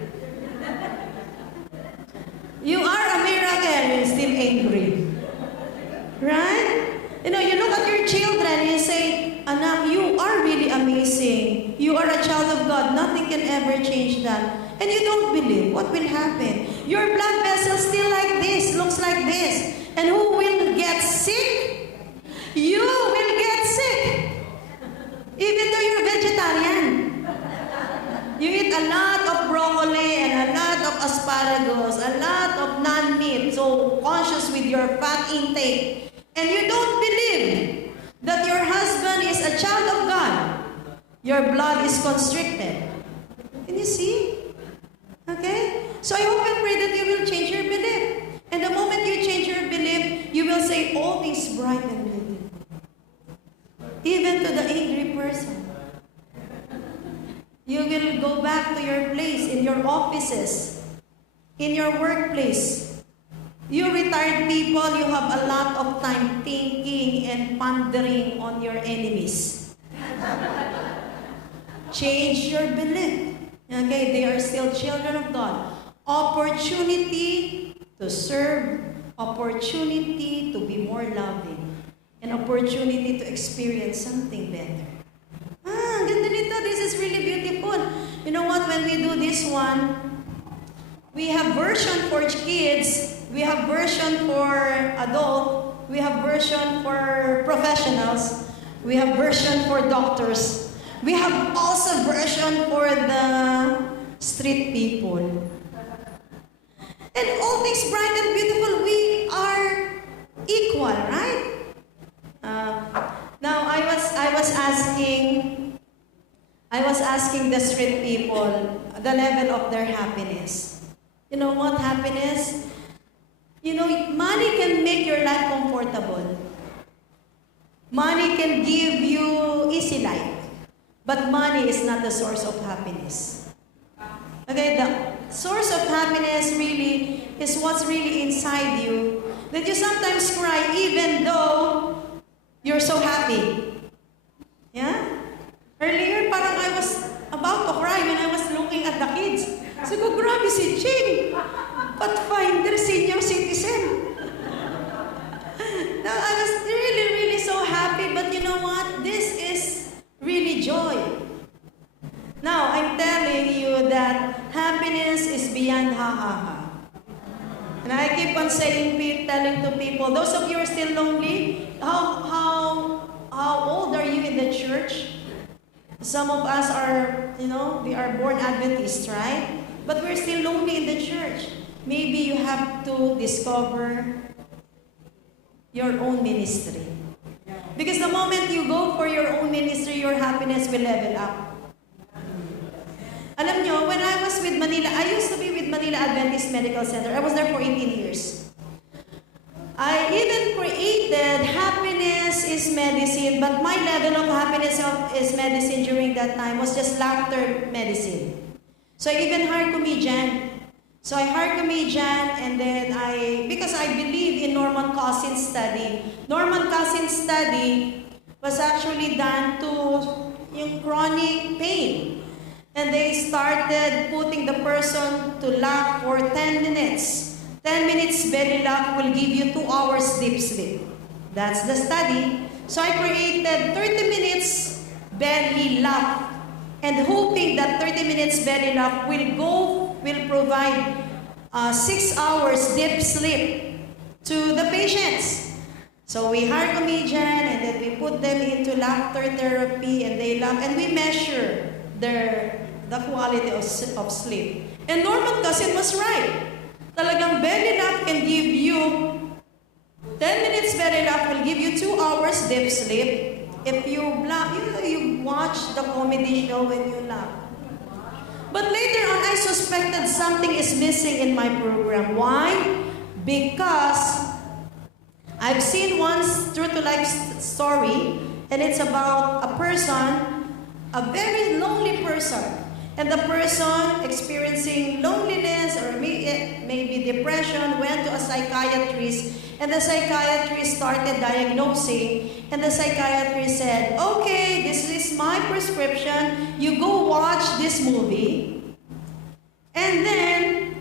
You are a miracle and you're still angry. Right? You know, you look at your children and you say, anak, you are really amazing. You are a child of God. Nothing can ever change that. And you don't believe. What will happen? Your blood vessel still like this, looks like this. And who will get sick? You will get sick. Even though you're vegetarian. You eat a lot of broccoli and a lot of asparagus, a lot of non-meat, so conscious with your fat intake. And you don't believe that your husband is a child of God. Your blood is constricted. Can you see? Okay? So I hope and pray that you will change your belief. And the moment you change your belief, you will say, all is bright and beautiful. Even to the angry person. You will go back to your place, in your offices, in your workplace. You retired people, you have a lot of time thinking and pondering on your enemies. Change your belief. Okay, they are still children of God. Opportunity to serve, opportunity to be more loving, and opportunity to experience something better. Ganda nito. This is really beautiful. You know what? When we do this one, we have version for kids, we have version for adult, we have version for professionals, we have version for doctors, we have also version for the street people. And all things bright and beautiful, we are equal, right? Now I was asking the street people the level of their happiness. You know what happiness? You know, money can make your life comfortable. Money can give you easy life. But money is not the source of happiness. Okay, the source of happiness really is what's really inside you. That you sometimes cry even though you're so happy. Yeah? Earlier, parang I was about to cry when I was looking at the kids. Sabi ko, grabe si Ching. Pathfinder, senior citizen. Now, I was really, really so happy. But you know what? This is really joy. Now, I'm telling you that happiness is beyond ha-ha-ha. And I keep on telling to people, those of you who are still lonely, how old are you in the church? Some of us are, we are born Adventists, right? But we're still lonely in the church. Maybe you have to discover your own ministry. Because the moment you go for your own ministry, your happiness will level up. Alam nyo, when I was with Manila, I used to be with Manila Adventist Medical Center. I was there for 18 years. I even created Happiness is Medicine, but my level of happiness is medicine during that time was just laughter medicine. So I even hired comedian. So I hired comedian, and then because I believe in Norman Cousin's study. Norman Cousin's study was actually done to yung chronic pain. And they started putting the person to laugh for 10 minutes. 10 minutes belly laugh will give you 2 hours deep sleep. That's the study. So I created 30 minutes belly laugh, and hoping that 30 minutes belly laugh will provide 6 hours deep sleep to the patients. So we hire comedian, and then we put them into laughter therapy, and they laugh, and we measure the quality of sleep. And Norman Cousin was right. Talagang belly laugh can give you 10 minutes belly laugh will give you 2 hours deep sleep. If you laugh, you watch the comedy show when you laugh. But later on, I suspected something is missing in my program. Why? Because I've seen one true-to-life story, and it's about a person, a very lonely person. And the person experiencing loneliness or maybe depression went to a psychiatrist, and the psychiatrist started diagnosing, and the psychiatrist said, okay, this is my prescription, you go watch this movie. And then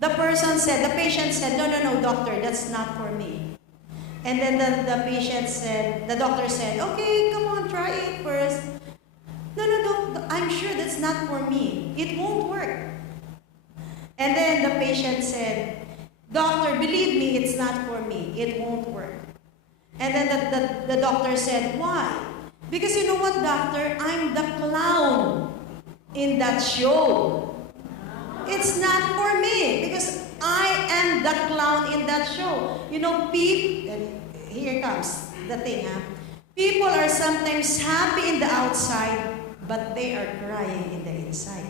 the patient said, no, doctor, that's not for me. And then the doctor said, okay, come on, try it first. No, I'm sure that's not for me. It won't work. And then the patient said, doctor, believe me, it's not for me. It won't work. And then the doctor said, why? Because you know what, doctor? I'm the clown in that show. It's not for me because I am the clown in that show. You know, here comes the thing, huh? People are sometimes happy in the outside, but they are crying in the inside.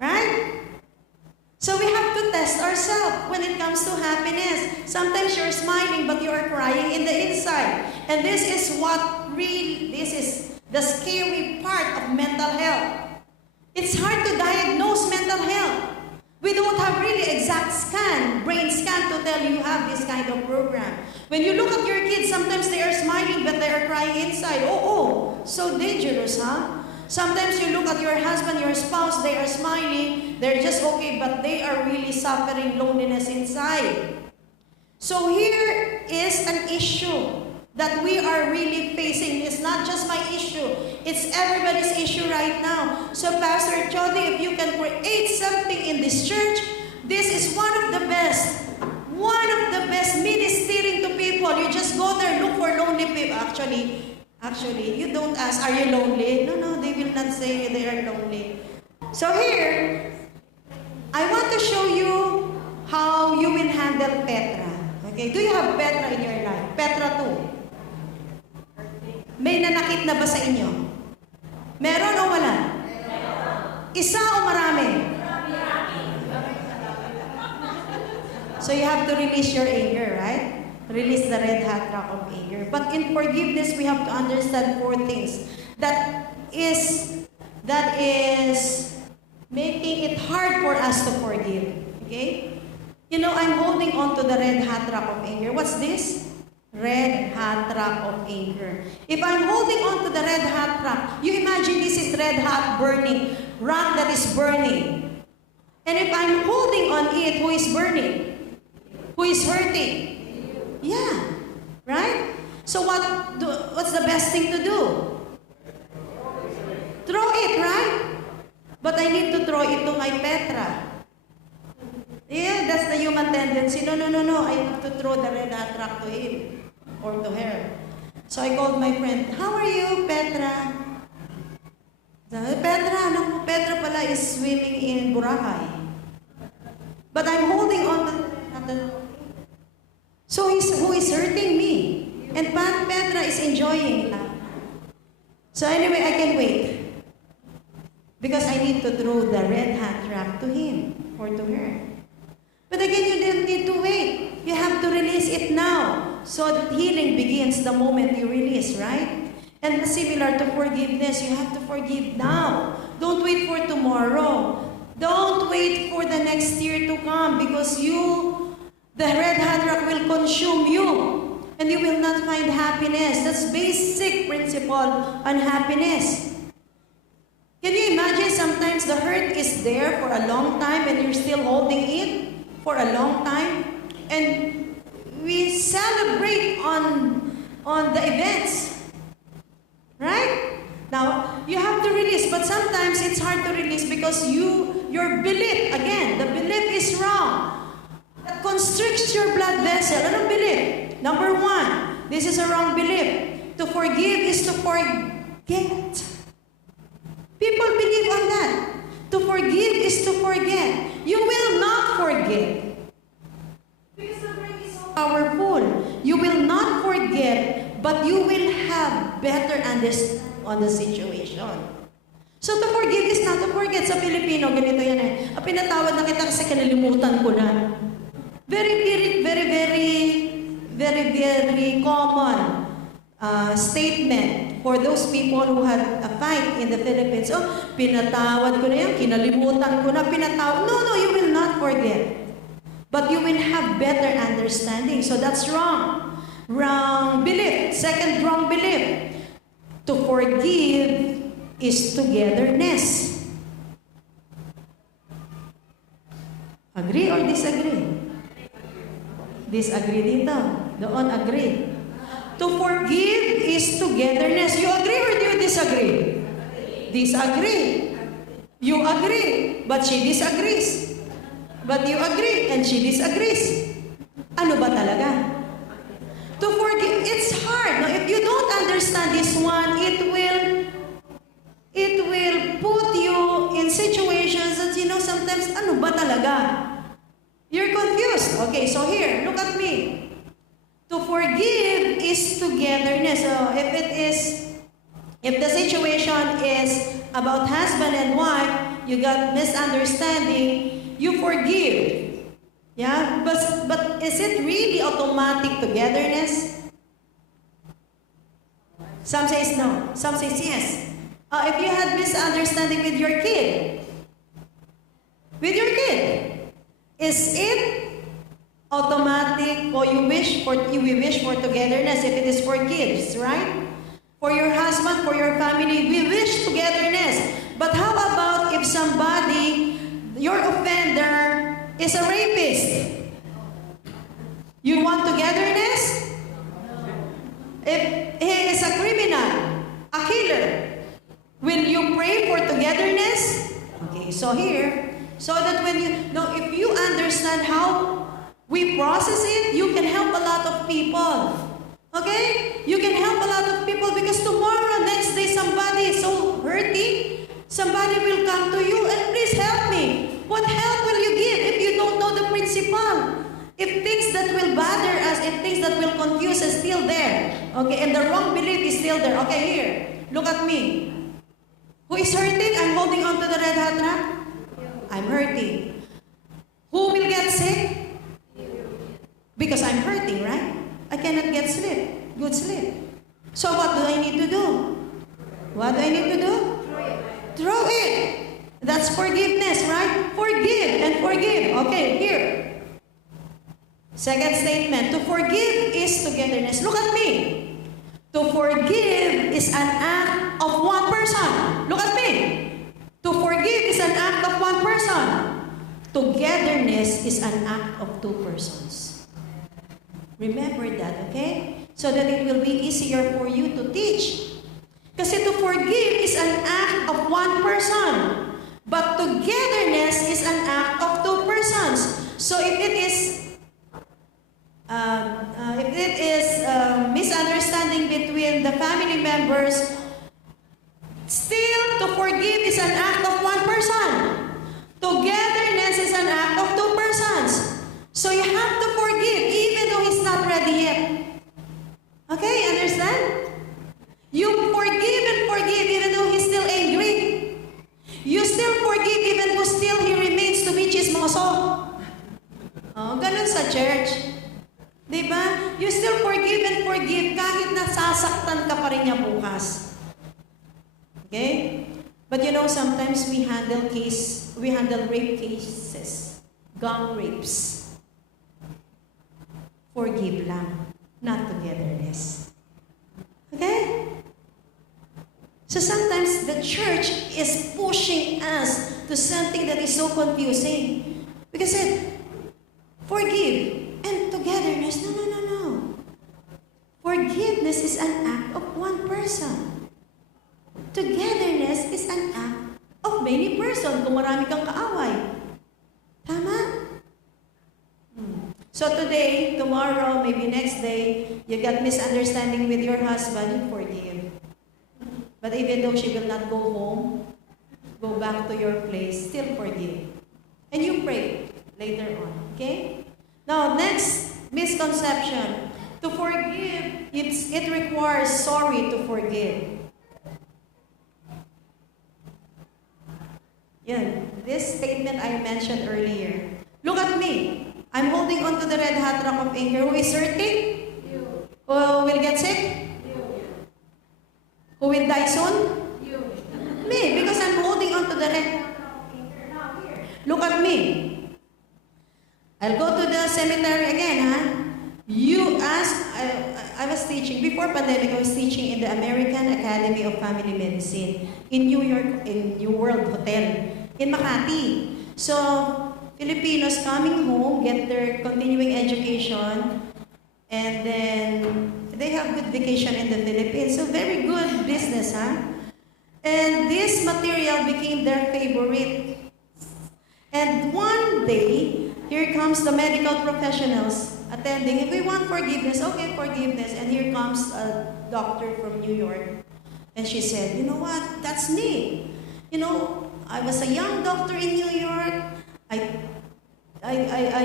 Right? So we have to test ourselves when it comes to happiness. Sometimes you're smiling, but you are crying in the inside. And this is the scary part of mental health. It's hard to diagnose mental health. We don't have really exact brain scan to tell you have this kind of program. When you look at your kids, sometimes they are smiling, but they are crying inside. Oh, so dangerous, huh? Sometimes you look at your husband, your spouse, they are smiling, they're just okay, but they are really suffering loneliness inside. So here is an issue that we are really facing. It's not just my issue, it's everybody's issue right now. So Pastor Chody, if you can create something in this church, this is one of the best ministering to people. You just go there, look for lonely people. Actually, you don't ask, are you lonely? No, they will not say they are lonely. So here, I want to show you how you will handle Petra. Okay, do you have Petra in your life? Petra 2. May nanakit na ba sa inyo? Meron o wala? Isa o marami? So you have to release your anger, right? Release the red hot rock of anger. But in forgiveness, we have to understand 4 things. That is making it hard for us to forgive. Okay? You know, I'm holding on to the red hot rock of anger. What's this? Red hot rock of anger. If I'm holding on to the red hot rock, you imagine this is red hot burning, rock that is burning. And if I'm holding on it, who is burning? Who is hurting? Yeah, right? So what's the best thing to do? Throw it, right? But I need to throw it to my Petra. Yeah, that's the human tendency. No. I have to throw the red hot rock to him or to her. So I called my friend, how are you, Petra? Petra pala is swimming in Boracay. But I'm holding on to so who is hurting me? And Petra is enjoying it. So anyway, I can wait. Because I need to throw the red hot rock to him or to her. But again, you don't need to wait. You have to release it now. So that healing begins the moment you release, right? And similar to forgiveness, you have to forgive now. Don't wait for tomorrow. Don't wait for the next year to come because the red hot rock will consume you and you will not find happiness. That's basic principle on happiness. Can you imagine sometimes the hurt is there for a long time and you're still holding it for a long time? And we celebrate on the events. Right? Now, you have to release, but sometimes it's hard to release because your belief, again, the belief is wrong. That constricts your blood vessel. Anong belief? Number 1, this is a wrong belief. To forgive is to forget. People believe on that. To forgive is to forget. You will not forget. Because the brain is so powerful. You will not forget, but you will have better understanding on the situation. So to forgive is not to forget. Sa Pilipino, ganito yan eh. Pinatawad na kita kasi kinalimutan ko na. Very common statement for those people who had a fight in the Philippines. Oh, pinatawad ko na yan, kinalimutan ko na, pinatawad. No, you will not forget. But you will have better understanding. So that's wrong. Wrong belief. Second wrong belief. To forgive is togetherness. Agree or disagree? Disagree dito. Doon agree. To forgive is togetherness. You agree or do you disagree? Disagree. You agree, but she disagrees. But you agree and she disagrees. Ano ba talaga? To forgive, it's hard. No? If you don't understand this one, it will put you in situations that, sometimes, ano ba talaga? You're confused. Okay, so here, look at me. To forgive is togetherness. So if the situation is about husband and wife, you got misunderstanding, you forgive. Yeah? But is it really automatic togetherness? Some says no. Some says yes. If you had misunderstanding with your kid, is it automatic or we wish for togetherness if it is for kids, right? For your husband, for your family, we wish togetherness. But how about if somebody, your offender, is a rapist? You want togetherness? If he is a criminal, a killer, will you pray for togetherness? Okay, so here, so that if you understand how we process it, you can help a lot of people. Okay? You can help a lot of people because tomorrow, next day, somebody is so hurting, somebody will come to you and please help me. What help will you give if you don't know the principle? If things that will bother us, if things that will confuse us still there. Okay, and the wrong belief is still there. Okay, here, look at me. Who is hurting? I'm holding on to the red hot rock. I'm hurting. Who will get sick? Because I'm hurting, right? I cannot get good sleep. So what do I need to do? What do I need to do? Throw it. That's forgiveness, right? Forgive and forgive. Okay, here. Second statement, to forgive is togetherness. Look at me. To forgive is an act of one person. Look at me. To forgive is an act of one person. Togetherness is an act of two persons. Remember that, okay? So that it will be easier for you to teach. Kasi to forgive is an act of one person. But togetherness is an act of two persons. So if it is misunderstanding between the family members, still to forgive is an act of one person. Togetherness is an act of two persons. So you have to forgive even though he's not ready yet. Okay, understand? You forgive and forgive even though he's still angry. You still forgive even though still he remains to be chismoso. Oh, ganun sa church. Diba? You still forgive and forgive kahit nasasaktan ka pa rin niya bukas. Okay? But sometimes we handle rape cases, gang rapes. Forgive lang, not togetherness. Okay? So sometimes the church is pushing us to something that is so confusing. Because forgive and togetherness, no. Forgiveness is an act of one person. Togetherness is an act of many persons kung marami kang kaaway. Tama? So today, tomorrow, maybe next day, you got misunderstanding with your husband, you forgive. But even though she will not go home, go back to your place, still forgive. And you pray later on. Okay? Now, next misconception. To forgive, it requires sorry to forgive. Yan. This statement I mentioned earlier. Look at me. I'm holding on to the red hot rock of anger. Who is hurting? You. Who will get sick? You. will die soon? Me, because I'm holding on to the red. Look at me. I'll go to the cemetery again, huh? You ask, I was teaching, before pandemic, I was teaching in the American Academy of Family Medicine in New York, in New World Hotel, in Makati. So, Filipinos coming home, get their continuing education, and then they have good vacation in the Philippines. So, very good business, huh? And this material became their favorite. And one day, here comes the medical professionals attending. If we want forgiveness, okay, forgiveness. And here comes a doctor from New York. And she said, you know what, that's me. You know, I was a young doctor in New York. I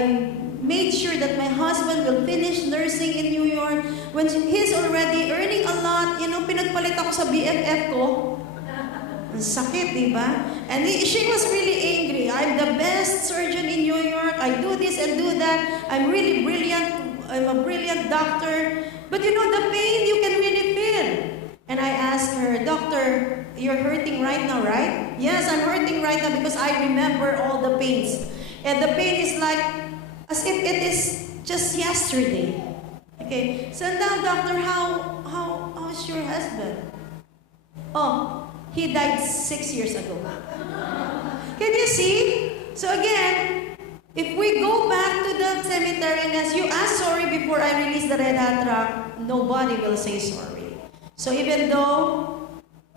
made sure that my husband will finish nursing in New York. When he's already earning a lot, you know, pinagpalit ako sa BFF ko. Ang sakit, di ba? And she was really angry. I'm the best surgeon in New York. I do this and do that. I'm really brilliant. I'm a brilliant doctor. But you know, the pain you can really feel. And I asked her, Doctor, you're hurting right now, right? Yes, I'm hurting right now because I remember all the pains. And the pain is like, as if it is just yesterday. Okay, so now, Doctor, how's your husband? Oh, he died 6 years ago. Can you see? So again, if we go back to the cemetery and as you ask sorry before I release the red hat rock, nobody will say sorry. So even though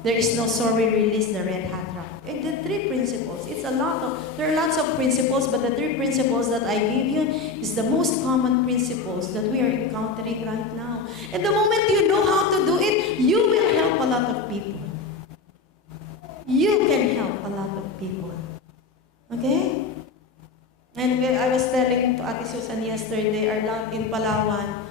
there is no sorry, release the red hat rock. And the three principles, there are lots of principles, but the three principles that I give you is the most common principles that we are encountering right now. And the moment you know how to do it, you will help a lot of people. You can help a lot of people. Okay? And I was telling to Ate Susan yesterday, our lot in Palawan,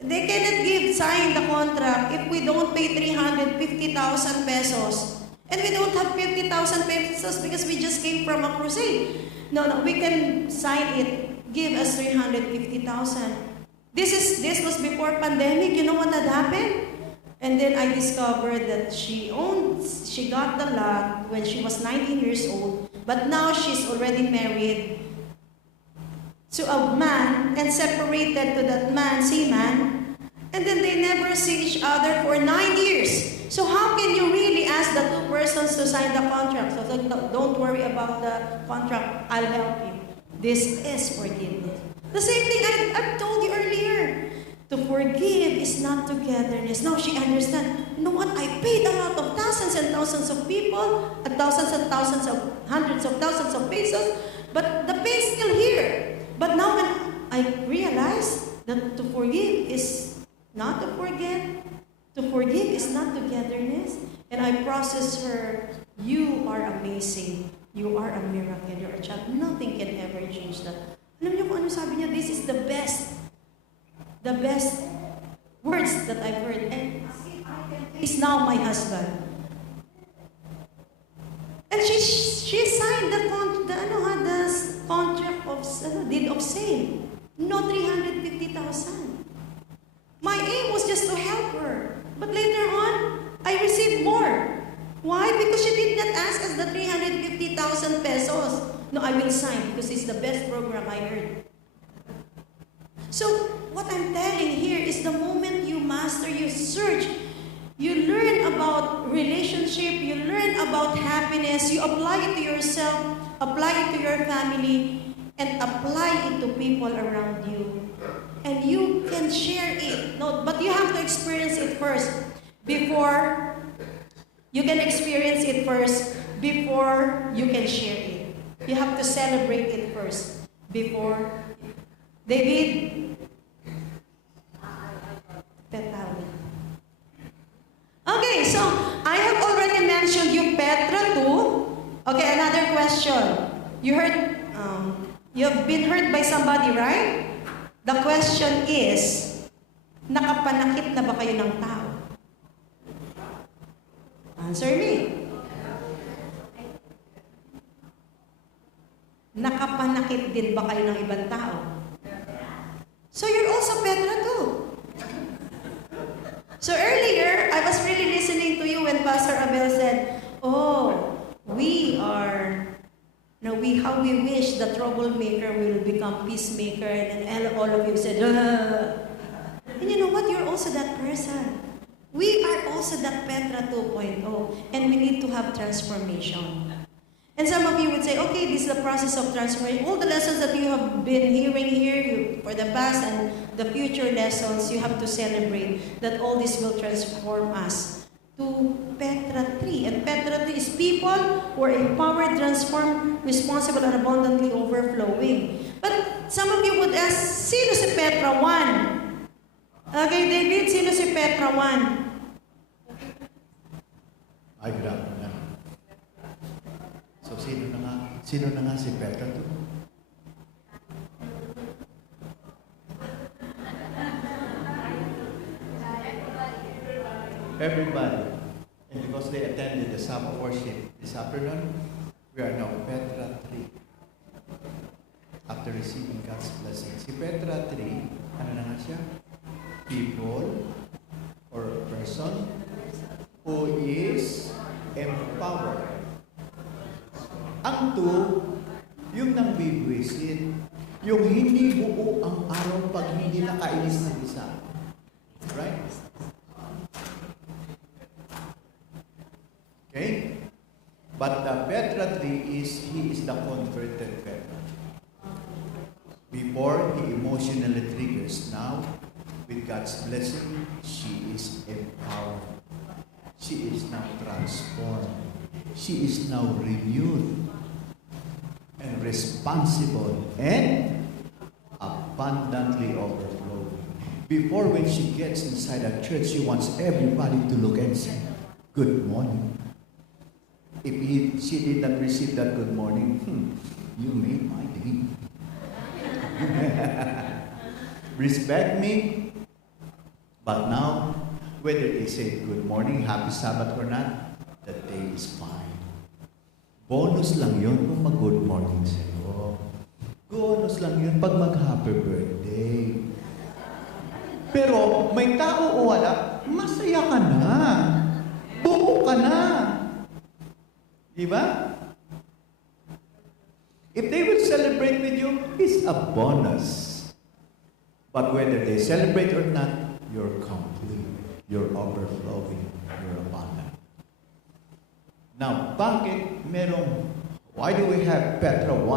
they cannot sign the contract if we don't pay 350,000 pesos. And we don't have 50,000 pesos because we just came from a crusade. No, we can sign it. Give us 350,000. This was before pandemic. You know what had happened? And then I discovered that she got the lot when she was 19 years old, but now she's already married to a man and separated to that man, seaman, and then they never see each other for 9 years. So how can you really ask the two persons to sign the contract? So don't worry about the contract, I'll help you. This is forgiveness. The same thing I've told you earlier. To forgive is not togetherness. Now she understands, you know what, I paid a lot of thousands and thousands of people, thousands and thousands of, hundreds of thousands of pesos, but the pain's still here. But now when I realize that to forgive is not to forget, to forgive is not togetherness, and I process her, you are amazing, you are a miracle, you're a child, nothing can ever change that. Alam niyo kung ano sabi niya, this is the best words that I've heard. And he's now my husband. And she signed the contract of deed of sale. No 350,000. My aim was just to help her. But later on, I received more. Why? Because she did not ask us the 350,000 pesos. No, I will sign because it's the best program I heard. So, what I'm telling here is the moment you master, you search, you learn about relationship, you learn about happiness, you apply it to yourself, apply it to your family, and apply it to people around you. And you can share it. No, but you have to experience it first before you can experience it first before you can share it. You have to celebrate it first before David. Okay, so I have already mentioned you Petra too. Okay, another question. You have been hurt by somebody, right? The question is, nakapanakit na ba kayo ng tao? Answer me. Nakapanakit din ba kayo ng ibang tao? So you're also Petra too. So earlier, I was really listening to you when Pastor Abel said, oh, we are, no, how we wish the troublemaker will become peacemaker, and all of you said, And you know what? You're also that person. We are also that Petra 2.0, and we need to have transformation. And some of you would say, okay, this is the process of transformation. All the lessons that you have been hearing here for the past and the future lessons, you have to celebrate that all this will transform us to Petra 3. And Petra 3 is people who are empowered, transformed, responsible, and abundantly overflowing. But some of you would ask, sino si Petra 1? Okay, David, sino si Petra 1? Ay, grabe na. So, sino na nga si Petra to? Everybody. And because they attended the Sabbath worship this afternoon, we are now Petra 3. After receiving God's blessing. Si Petra 3, ano na nga siya? People or person who is empowered. Ang 2, yung nang bibwisit, yung hindi buo ang araw pag hindi nakainis ng isa. Right? Okay? But the Petra 3 is, he is the converted Petra. Before he emotionally triggers, now, with God's blessing, she is empowered. She is now transformed. She is now renewed and responsible and abundantly overflowing. Before, when she gets inside a church, she wants everybody to look and say, good morning. If she did not receive that good morning, you made my day. Respect me. But now, whether they say good morning, happy Sabbath or not, the day is fine. Bonus lang yun kung mag-good morning sa'yo. Bonus lang yun pag mag-happy birthday. Pero may tao o wala, masaya ka na. Buo ka na. Diba? If they will celebrate with you, it's a bonus. But whether they celebrate or not, you're complete. You're overflowing. You're abundant. Now, why do we have Petra 1?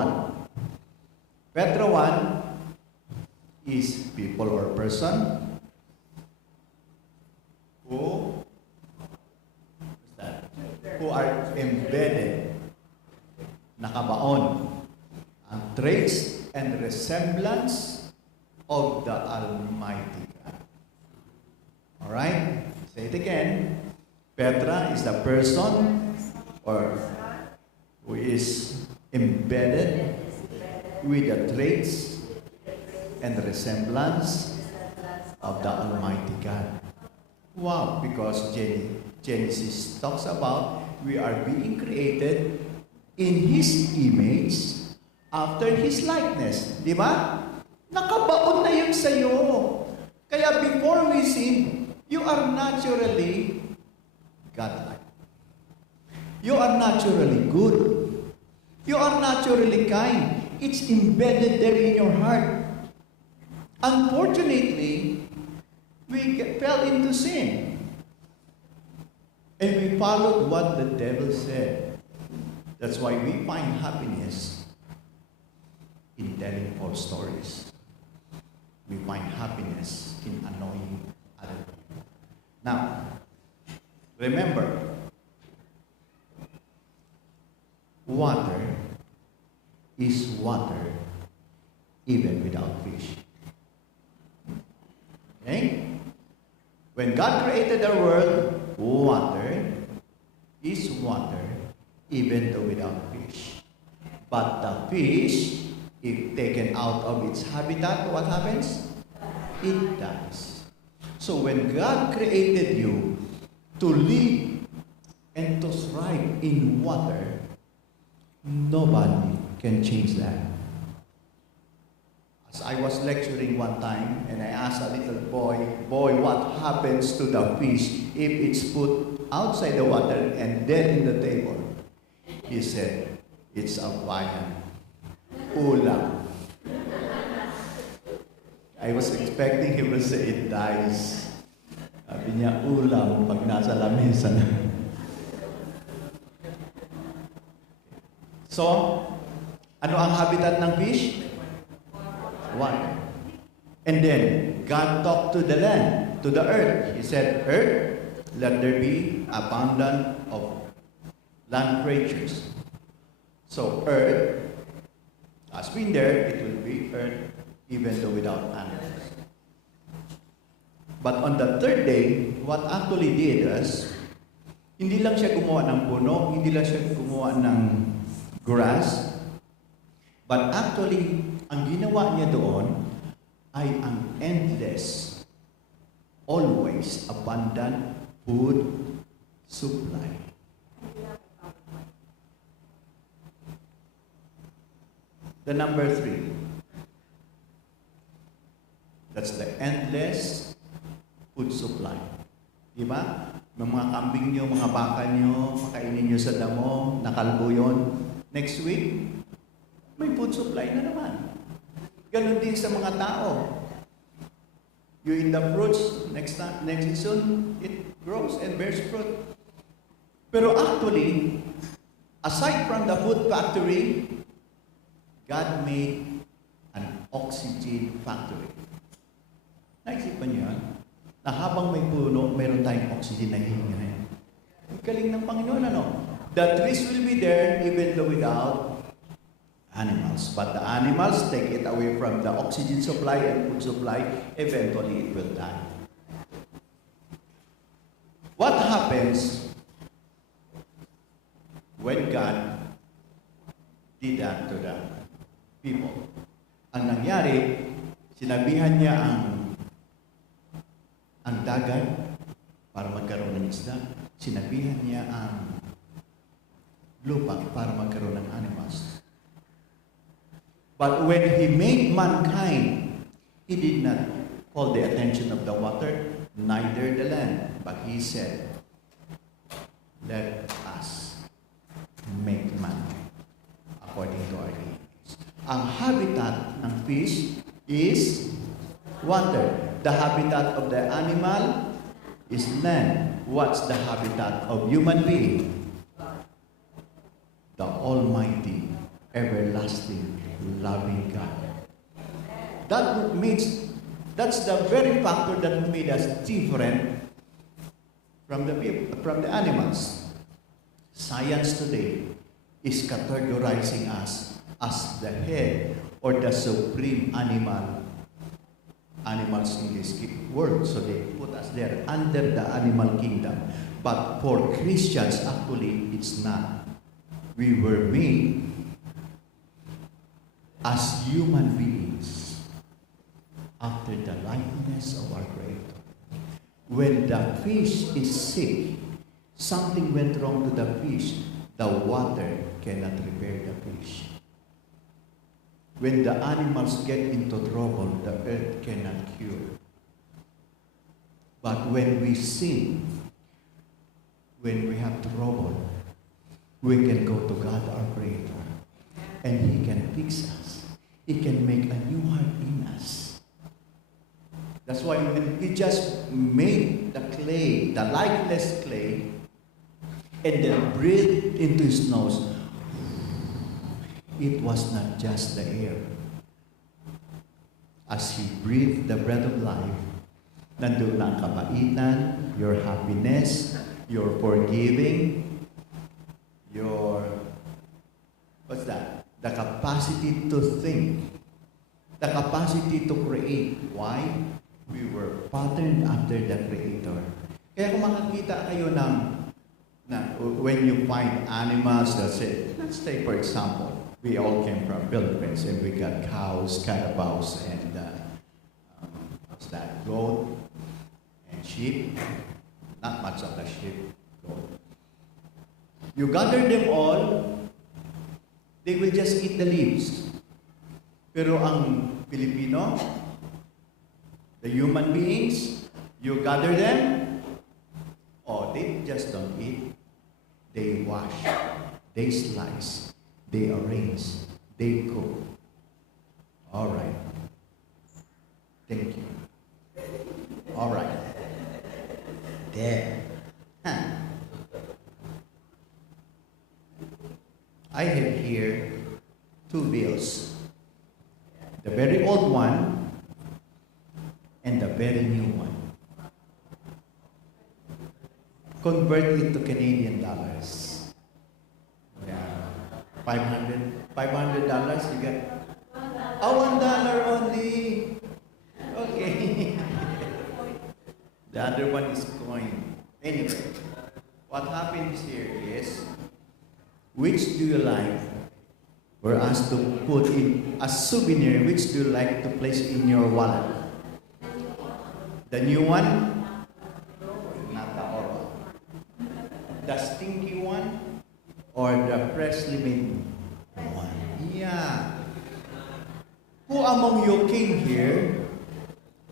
Petra 1 is people or person who are embedded, nakabaon, ang traits and resemblance of the Almighty God. Alright? Say it again. Petra is the person who is embedded with the traits and resemblance of the Almighty God. Wow, because Genesis talks about we are being created in His image after His likeness. Di ba? Nakabaon na yun sa'yo. Kaya before we sin, you are naturally godlike. You are naturally good. You are naturally kind. It's embedded there in your heart. Unfortunately, we fell into sin. And we followed what the devil said. That's why we find happiness in telling false stories. We find happiness in annoying other people. Now, remember, water is water even without fish. Okay? When God created the world, water is water even though without fish. But the fish, if taken out of its habitat, what happens? It dies. So when God created you to live and to thrive in water, nobody can change that. As I was lecturing one time, and I asked a little boy, what happens to the fish if it's put outside the water and then in the table. He said, it's a viand. Ulam. I was expecting he would say it dies. Sabi niya, ulam pag nasa lamesa na. So, ano ang habitat ng fish? Water. And then, God talked to the land, to the earth. He said, earth, let there be abundance of land creatures. So, earth, has been there, it will be earth, even though without animals. But on the third day, what actually did is, hindi lang siya gumawa ng puno, hindi lang siya gumawa ng grass, but actually, ang ginawa niya doon ay ang endless, always abundant food supply. The number 3. That's the endless food supply. Diba? Yung mga kambing nyo, mga baka nyo, makainin nyo sa damo, nakalbo yun. Next week, may food supply na naman. Ganon din sa mga tao. You eat the fruits, next season, it grows and bears fruit. Pero actually, aside from the food factory, God made an oxygen factory. Naisipan niyo yan? Na habang may puno, mayroon tayong oxygen na hihinga na yan. Ang galing ng Panginoon, ano? The trees will be there even though without animals. But the animals take it away from the oxygen supply and food supply. Eventually, it will die. What happens when God did that to the people? Ang nangyari, sinabihan niya ang dagat para magkaroon ng isda. Sinabihan niya ang lupa para magkaroon ng animals. But when He made mankind, He did not call the attention of the water, neither the land. But He said, let us make man according to our image. Ang habitat ng fish is water. The habitat of the animal is land. What's the habitat of human being? The Almighty, everlasting, loving God. That's the very factor that made us different from the animals. Science today is categorizing us as the head or the supreme animals in this world. So they put us there under the animal kingdom. But for Christians, actually, it's not. We were made as human beings after the likeness of our Creator. When the fish is sick, something went wrong to the fish. The water cannot repair the fish. When the animals get into trouble, the earth cannot cure. But when we sin, when we have trouble, we can go to God, our Creator, and He can fix us. He can make a new heart in us. That's why when He just made the clay, the lifeless clay, and then breathed into His nose, it was not just the air. As He breathed the breath of life, nandun na ang kabaitan, your happiness, your forgiving, your, what's that? The capacity to think, the capacity to create. Why? We were patterned after the Creator. Kaya kung makakita kayo when you find animals, let's say for example, we all came from Philippines and we got cows, carabaos, and what's that? Goat and sheep. Not much of the sheep, goat. You gather them all, they will just eat the leaves. Pero ang Filipino, the human beings, you gather them, bought it, just don't eat. They wash, they slice, they arrange, they cook. All right. Thank you. All right. There. Huh. I have here two bills. The very old one and the very new one. Convert it to Canadian dollars. Yeah. $500 you get. $1 only. Okay. The other one is coin. Anyway, what happens here is, which do you like for us to put in a souvenir? Which do you like to place in your wallet? The new one? Not the old. The stinky one? Or the freshly made one? Yeah. Who among you came here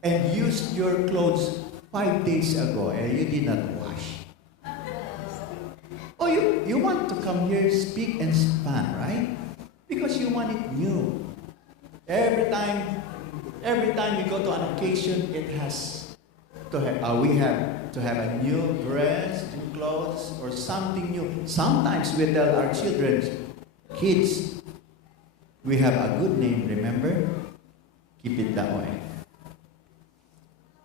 and used your clothes 5 days ago and you did not wash? Oh, you want to come here, speak and span, right? Because you want it new. Every time you go to an occasion, it has to have, we have to have a new dress, new clothes, or something new. Sometimes we tell our children, kids, we have a good name, remember? Keep it that way.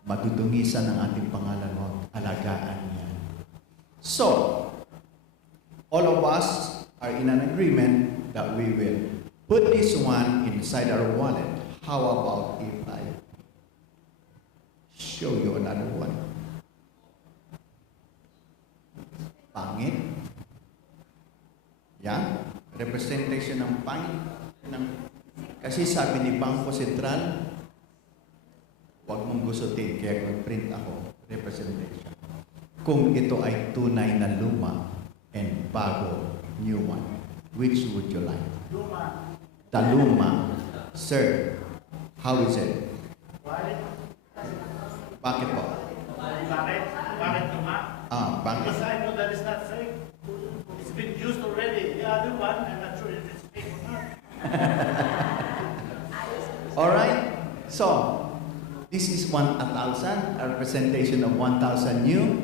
Madudungisan ang ating pangalan mo. Alagaan yan. So, all of us are in an agreement that we will put this one inside our wallet. How about if I show you another one? Pangit. Yeah? Representation ng pangit. Kasi sabi ni Bangko Sentral, huwag mong gustutin, kaya mag-print ako, representation. Kung ito ay tunay na luma and bago, new one, which would you like? Luma. The luma. Sir, how is it? Bakit po? Bakit? Bakit luma? Bakit? Because I know that it's not fake. It's been used already. The other one, I'm not sure if it's fake or not. Alright, so, this is 1,000, a representation of 1,000 new.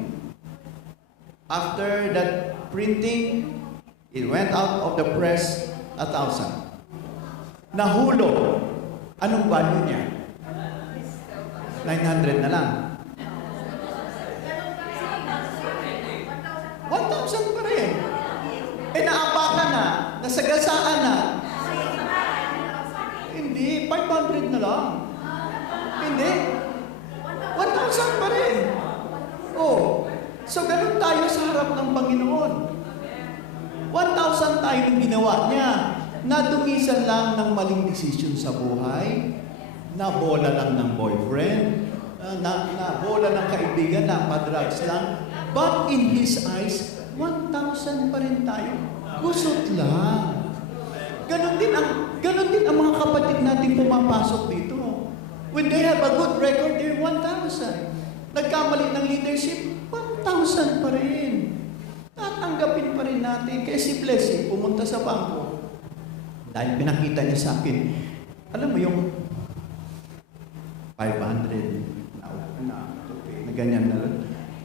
After that printing, it went out of the press 1,000. Nahulog. Anong value niya? 900 na lang. 1,000 pa rin. Naapakan na. Nasagasaan na. Hindi, 500 na lang. Hindi. 1,000 pa rin. Oh. So, ganun tayo sa harap ng Panginoon. 1,000 tayo ng ginawa niya. Nadumisan lang ng maling desisyon sa buhay. Nabola lang ng boyfriend. Nabola ng kaibigan, napadrugs lang. But in His eyes, 1,000 pa rin tayo. Kusot lang. Ganon din ang mga kapatid natin pumapasok dito. When they have a good record, they're 1,000. Nagkamali ng leadership, 1,000 pa rin. Tatanggapin pa rin natin. Kaya si Blessing, pumunta sa bangko. Dahil pinakita niya sa akin, alam mo yung 500 na ganyan na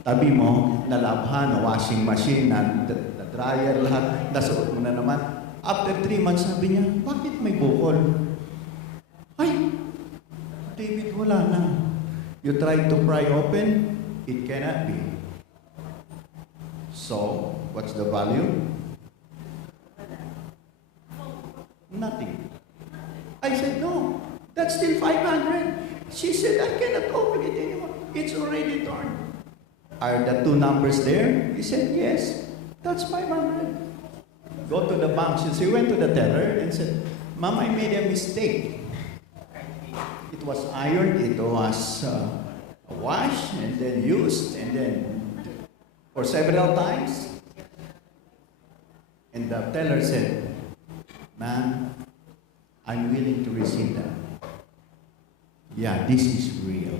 tabi mo, nalabhan, na washing machine, na dryer, lahat, nasuot mo na naman. After 3 months, sabi niya, bakit may bukol? Ay, David, wala na. You try to pry open, it cannot be. So, what's the value? Nothing. I said, no, that's still 500. She said, I cannot open it anymore. It's already torn. Are the two numbers there? He said, yes, that's 500. Go to the bank. She went to the teller and said, Mom, I made a mistake. It was ironed, it was washed, and then used, and then for several times. And the teller said, Ma'am, I'm willing to receive that. Yeah, this is real.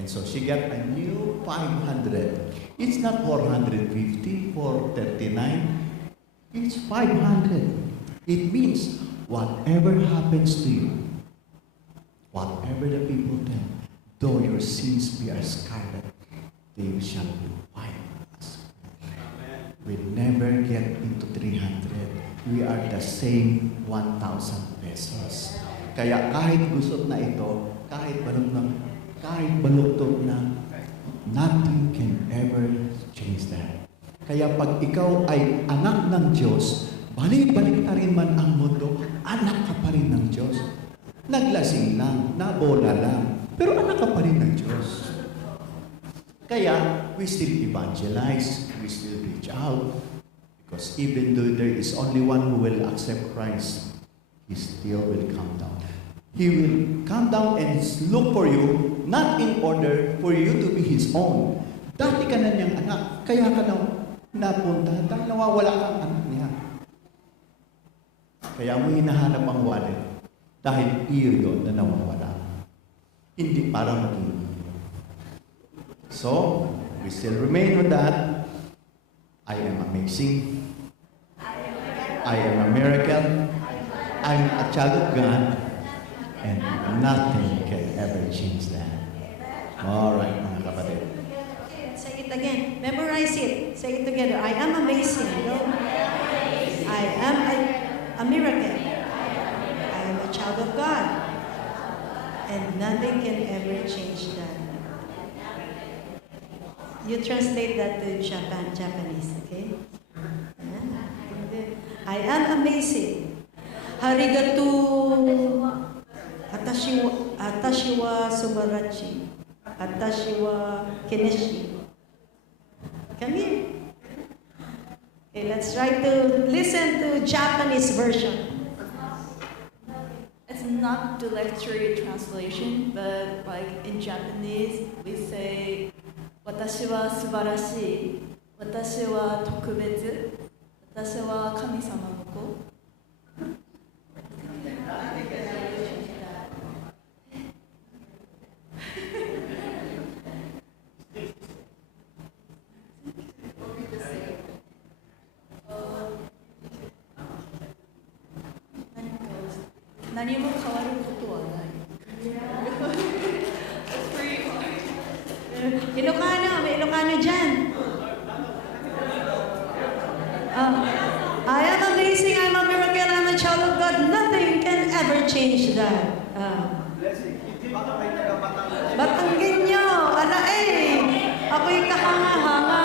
And so she got a new 500. It's not 450, 439. It's 500. It means whatever happens to you, whatever the people tell, though your sins be as scarlet, they shall be white as snow. We never get into 300. We are the same 1,000 pesos. Kaya kahit gusot na ito, kahit baluktot na, nothing can ever change that. Kaya pag ikaw ay anak ng Diyos, balik-balik na rin man ang mundo, anak ka pa rin ng Diyos. Naglasing lang, nabola lang, pero anak ka pa rin ng Diyos. Kaya, we still evangelize, we still reach out, because even though there is only one who will accept Christ, He still will come down. He will come down and look for you, not in order for you to be His own. Dati ka na niyang anak, kaya ka na napunta, dahil nawawala kang anak niya. Kaya mo hinahanap ang wallet, dahil iyo yun na nawawala. Hindi para maging iyo. So, we still remain with that. I am amazing. I am a miracle. I'm a child of God. And nothing can ever change that. All right, mga kapatid. Say it again. Memorize it. Say it together. I am amazing. No? I am a miracle. I am a child of God. And nothing can ever change that. You translate that to Japanese, okay? I am amazing. Harigato. Atashi wa subarachi. Atashi wa keneshi. Come here. Okay, let's try to listen to Japanese version. It's not the lecture translation, but like in Japanese, we say, 私は素晴らしい。私は特別。私は神様の子。何も変わることはない。That's pretty hard. Ilocano, may Ilocano dyan. I am amazing, I'm a miracle, I'm a child of God. Nothing can ever change that. Batanggenyo, ala eh. Ako'y kahanga-hanga.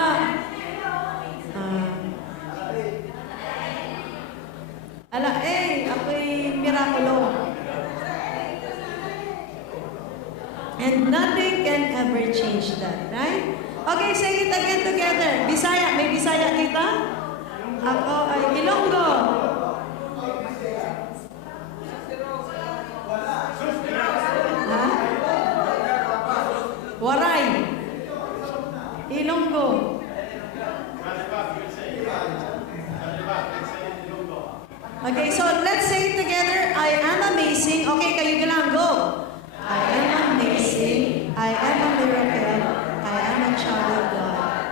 Ala eh, ako'y mirakulo. And nothing can ever change that, right? Okay, say it again together. Bisaya, may Bisaya dito? Ako ay Ilonggo. Ha? Waray. Ilonggo. Okay, so let's say it together. I am amazing. Okay, kayo lang, go. I am amazing. I am a miracle. I am a child of God.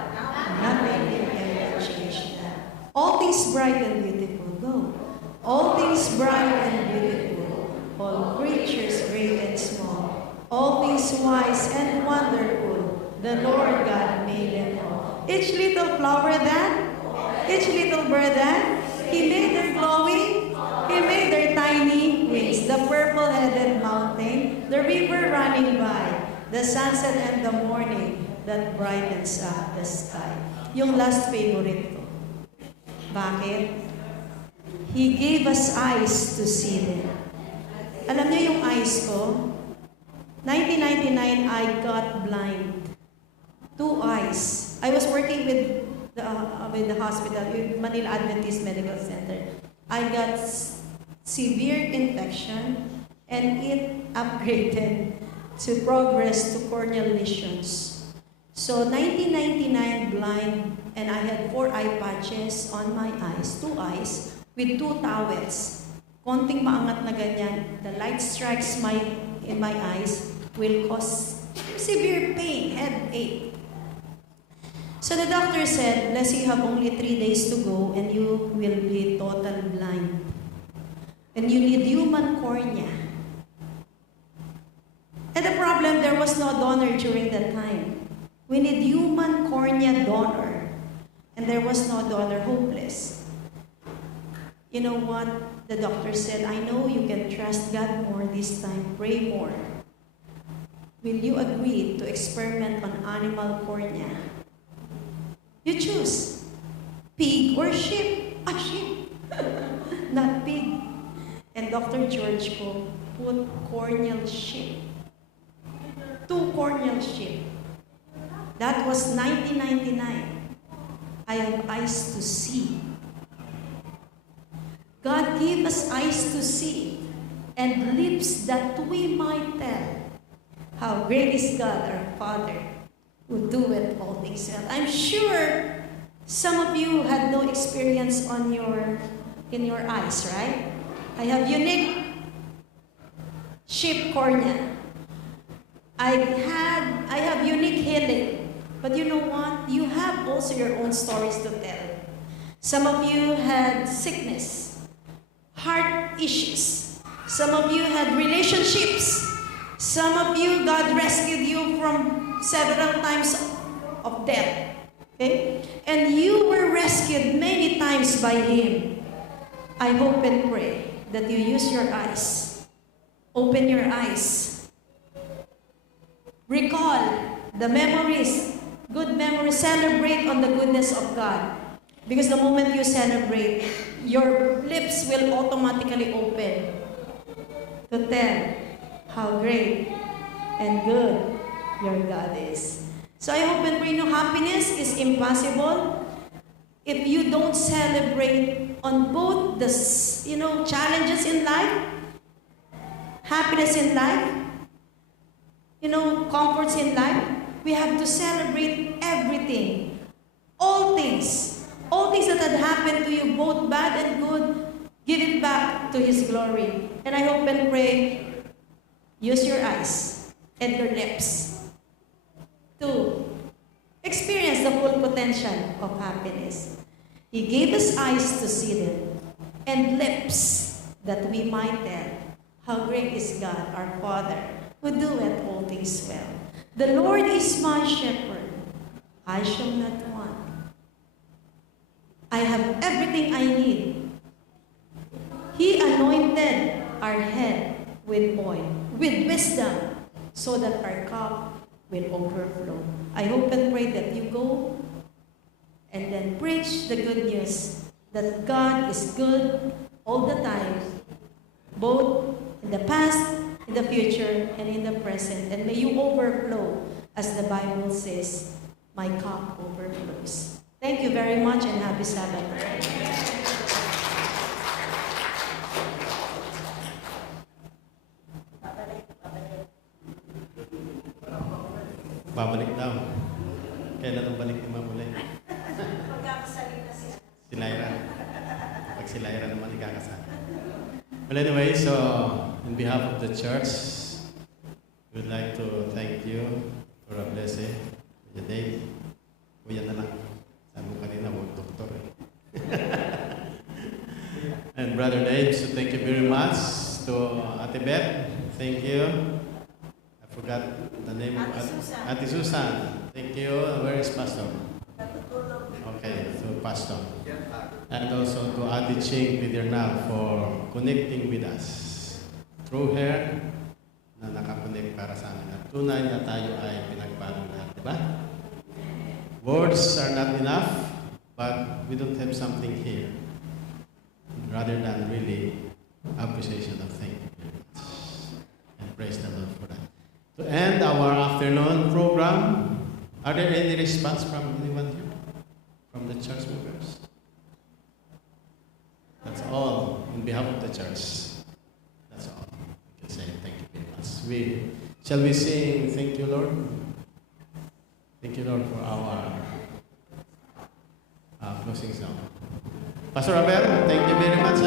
Nothing can ever change that. All things bright and beautiful, go. All things bright and beautiful. All creatures great and small. All things wise and wonderful. The Lord God made them all. Each little flower that, each little bird that, He made their glowing, He made their tiny wings, the purple-headed mountain, the river running by, the sunset and the morning that brightens up the sky. Yung last favorite ko. Bakit? He gave us eyes to see them. Alam niyo yung eyes ko? 1999, I got blind. 2 eyes. I was working with the hospital, with Manila Adventist Medical Center. I got severe infection and it upgraded to progress to corneal lesions. So 1999 blind, and I had 4 eye patches on my eyes, 2 eyes, with 2 towels. Konting maangat na ganyan, the light strikes in my eyes will cause severe pain, headache. So the doctor said, Les, you have only 3 days to go and you will be total blind. And you need human cornea. And the problem, there was no donor during that time. We need human cornea donor. And there was no donor, hopeless. You know what? The doctor said, I know you can trust God more this time. Pray more. Will you agree to experiment on animal cornea? You choose. Pig or sheep? Ah, sheep. Not pig. And Dr. George ko put corneal sheep. 2 corneal sheep. That was 1999. I have eyes to see. God gave us eyes to see and lips that we might tell how great is God, our Father, who doeth all things well. I'm sure some of you had no experience in your eyes, right? I have unique sheep cornea. I have unique healing. But you know what? You have also your own stories to tell. Some of you had sickness, heart issues. Some of you had relationships. Some of you, God rescued you from several times of death. Okay? And you were rescued many times by Him. I hope and pray that you use your eyes. Open your eyes. Recall the memories, good memories. Celebrate on the goodness of God. Because the moment you celebrate, your lips will automatically open to tell how great and good your God is. So I hope and pray no happiness is impossible if you don't celebrate on both the challenges in life, happiness in life, comforts in life. We have to celebrate everything, all things that had happened to you, both bad and good. Give it back to His glory. And I hope and pray, use your eyes and your lips to experience the full potential of happiness. He gave us eyes to see them and lips that we might tell how great is God, our Father, who doeth all things well. The Lord is my shepherd. I shall not want. I have everything I need. He anointed our head with oil, with wisdom, so that our cup will overflow. I hope and pray that you go and then preach the good news that God is good all the time, both in the past, in the future, and in the present. And may you overflow, as the Bible says, my cup overflows. Thank you very much and happy Sabbath. Babalik daw. Kailan ang balik ni Ma'am ulit? Si Lyra. Pag si Lyra naman ikakasal. Well, anyway, so in behalf of the church, we would like to thank you for a blessing. Kuya Dave, kuya na lang. Sabi mo kanina, huwag doktor eh. And Brother Dave, so thank you very much to Ate Beth. Thank you. I forgot the name of Ate Susan. Thank you. Where is Pastor? Okay, so Pastor. And also to Ate Ching Vidernal for connecting with us. Through her, na nakakonect para sa amin. At tunay na tayo ay pinagpalo lahat, di ba? Words are not enough, but we don't have something here. Rather than really appreciation of thank you very much. And praise the Lord for that. To end our afternoon program, are there any response from anyone here? From the church members? That's all in behalf of the church. That's all. We can say thank you very much. Shall we sing thank you, Lord? Thank you, Lord, for our closing song. Pastor Robert, thank you very much.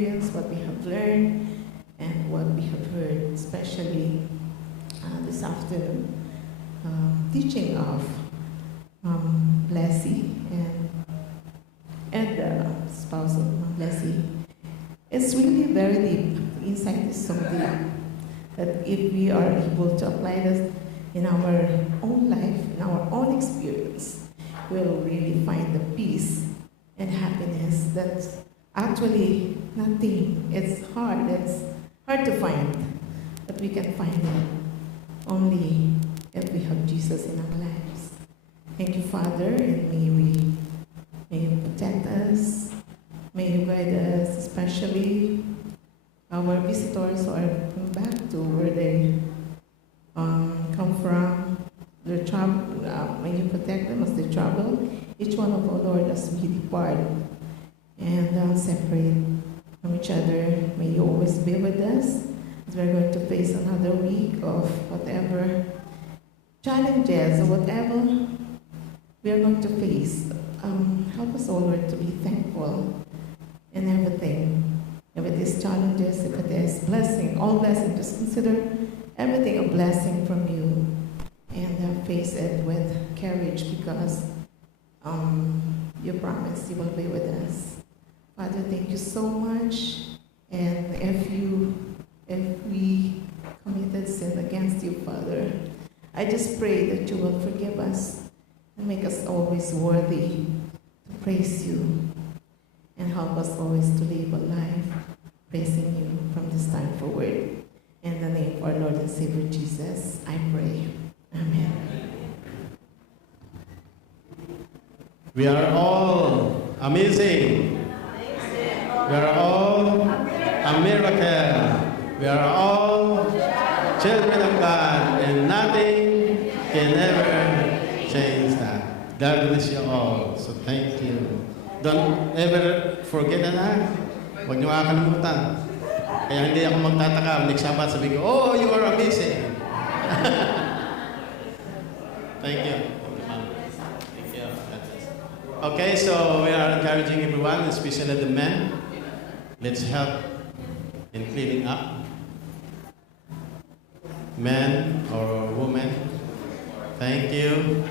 experienced, what we have learned, and what we have heard, especially this afternoon, teaching of Blessy and the spouse of Blessy. It's really very deep. The insight is so deep that if we are able to apply this in our own life, in our own experience, we'll really find the peace and happiness that's actually nothing. It's hard to find, but we can find it only if we have Jesus in our lives. Thank you, Father, and may you protect us, may you guide us, especially our visitors who are coming back to where they come from, their travel. May you protect them as they travel. Each one of our Lord as we depart and separate from each other. May you always be with us as we're going to face another week of whatever challenges or whatever we are going to face. Help us, O Lord, to be thankful in everything. If it is challenges, if it is blessing, all blessing, just consider everything a blessing from you and face it with courage because you promise you will be with us. Father, thank you so much. And if we committed sin against you, Father, I just pray that you will forgive us and make us always worthy to praise you and help us always to live a life praising you from this time forward. In the name of our Lord and Savior Jesus, I pray. Amen. We are all amazing. We are all a miracle. We are all children of God, and nothing can ever change that. God bless you all. So thank you. Don't ever forget that. Huwag niyo kakalimutan. Kaya hindi ako magtataka. Next Sabbath sabi ko, oh, you are amazing. Thank you. Thank you. Okay, so we are encouraging everyone, especially the men. Let's help in cleaning up. Men or women. Thank you.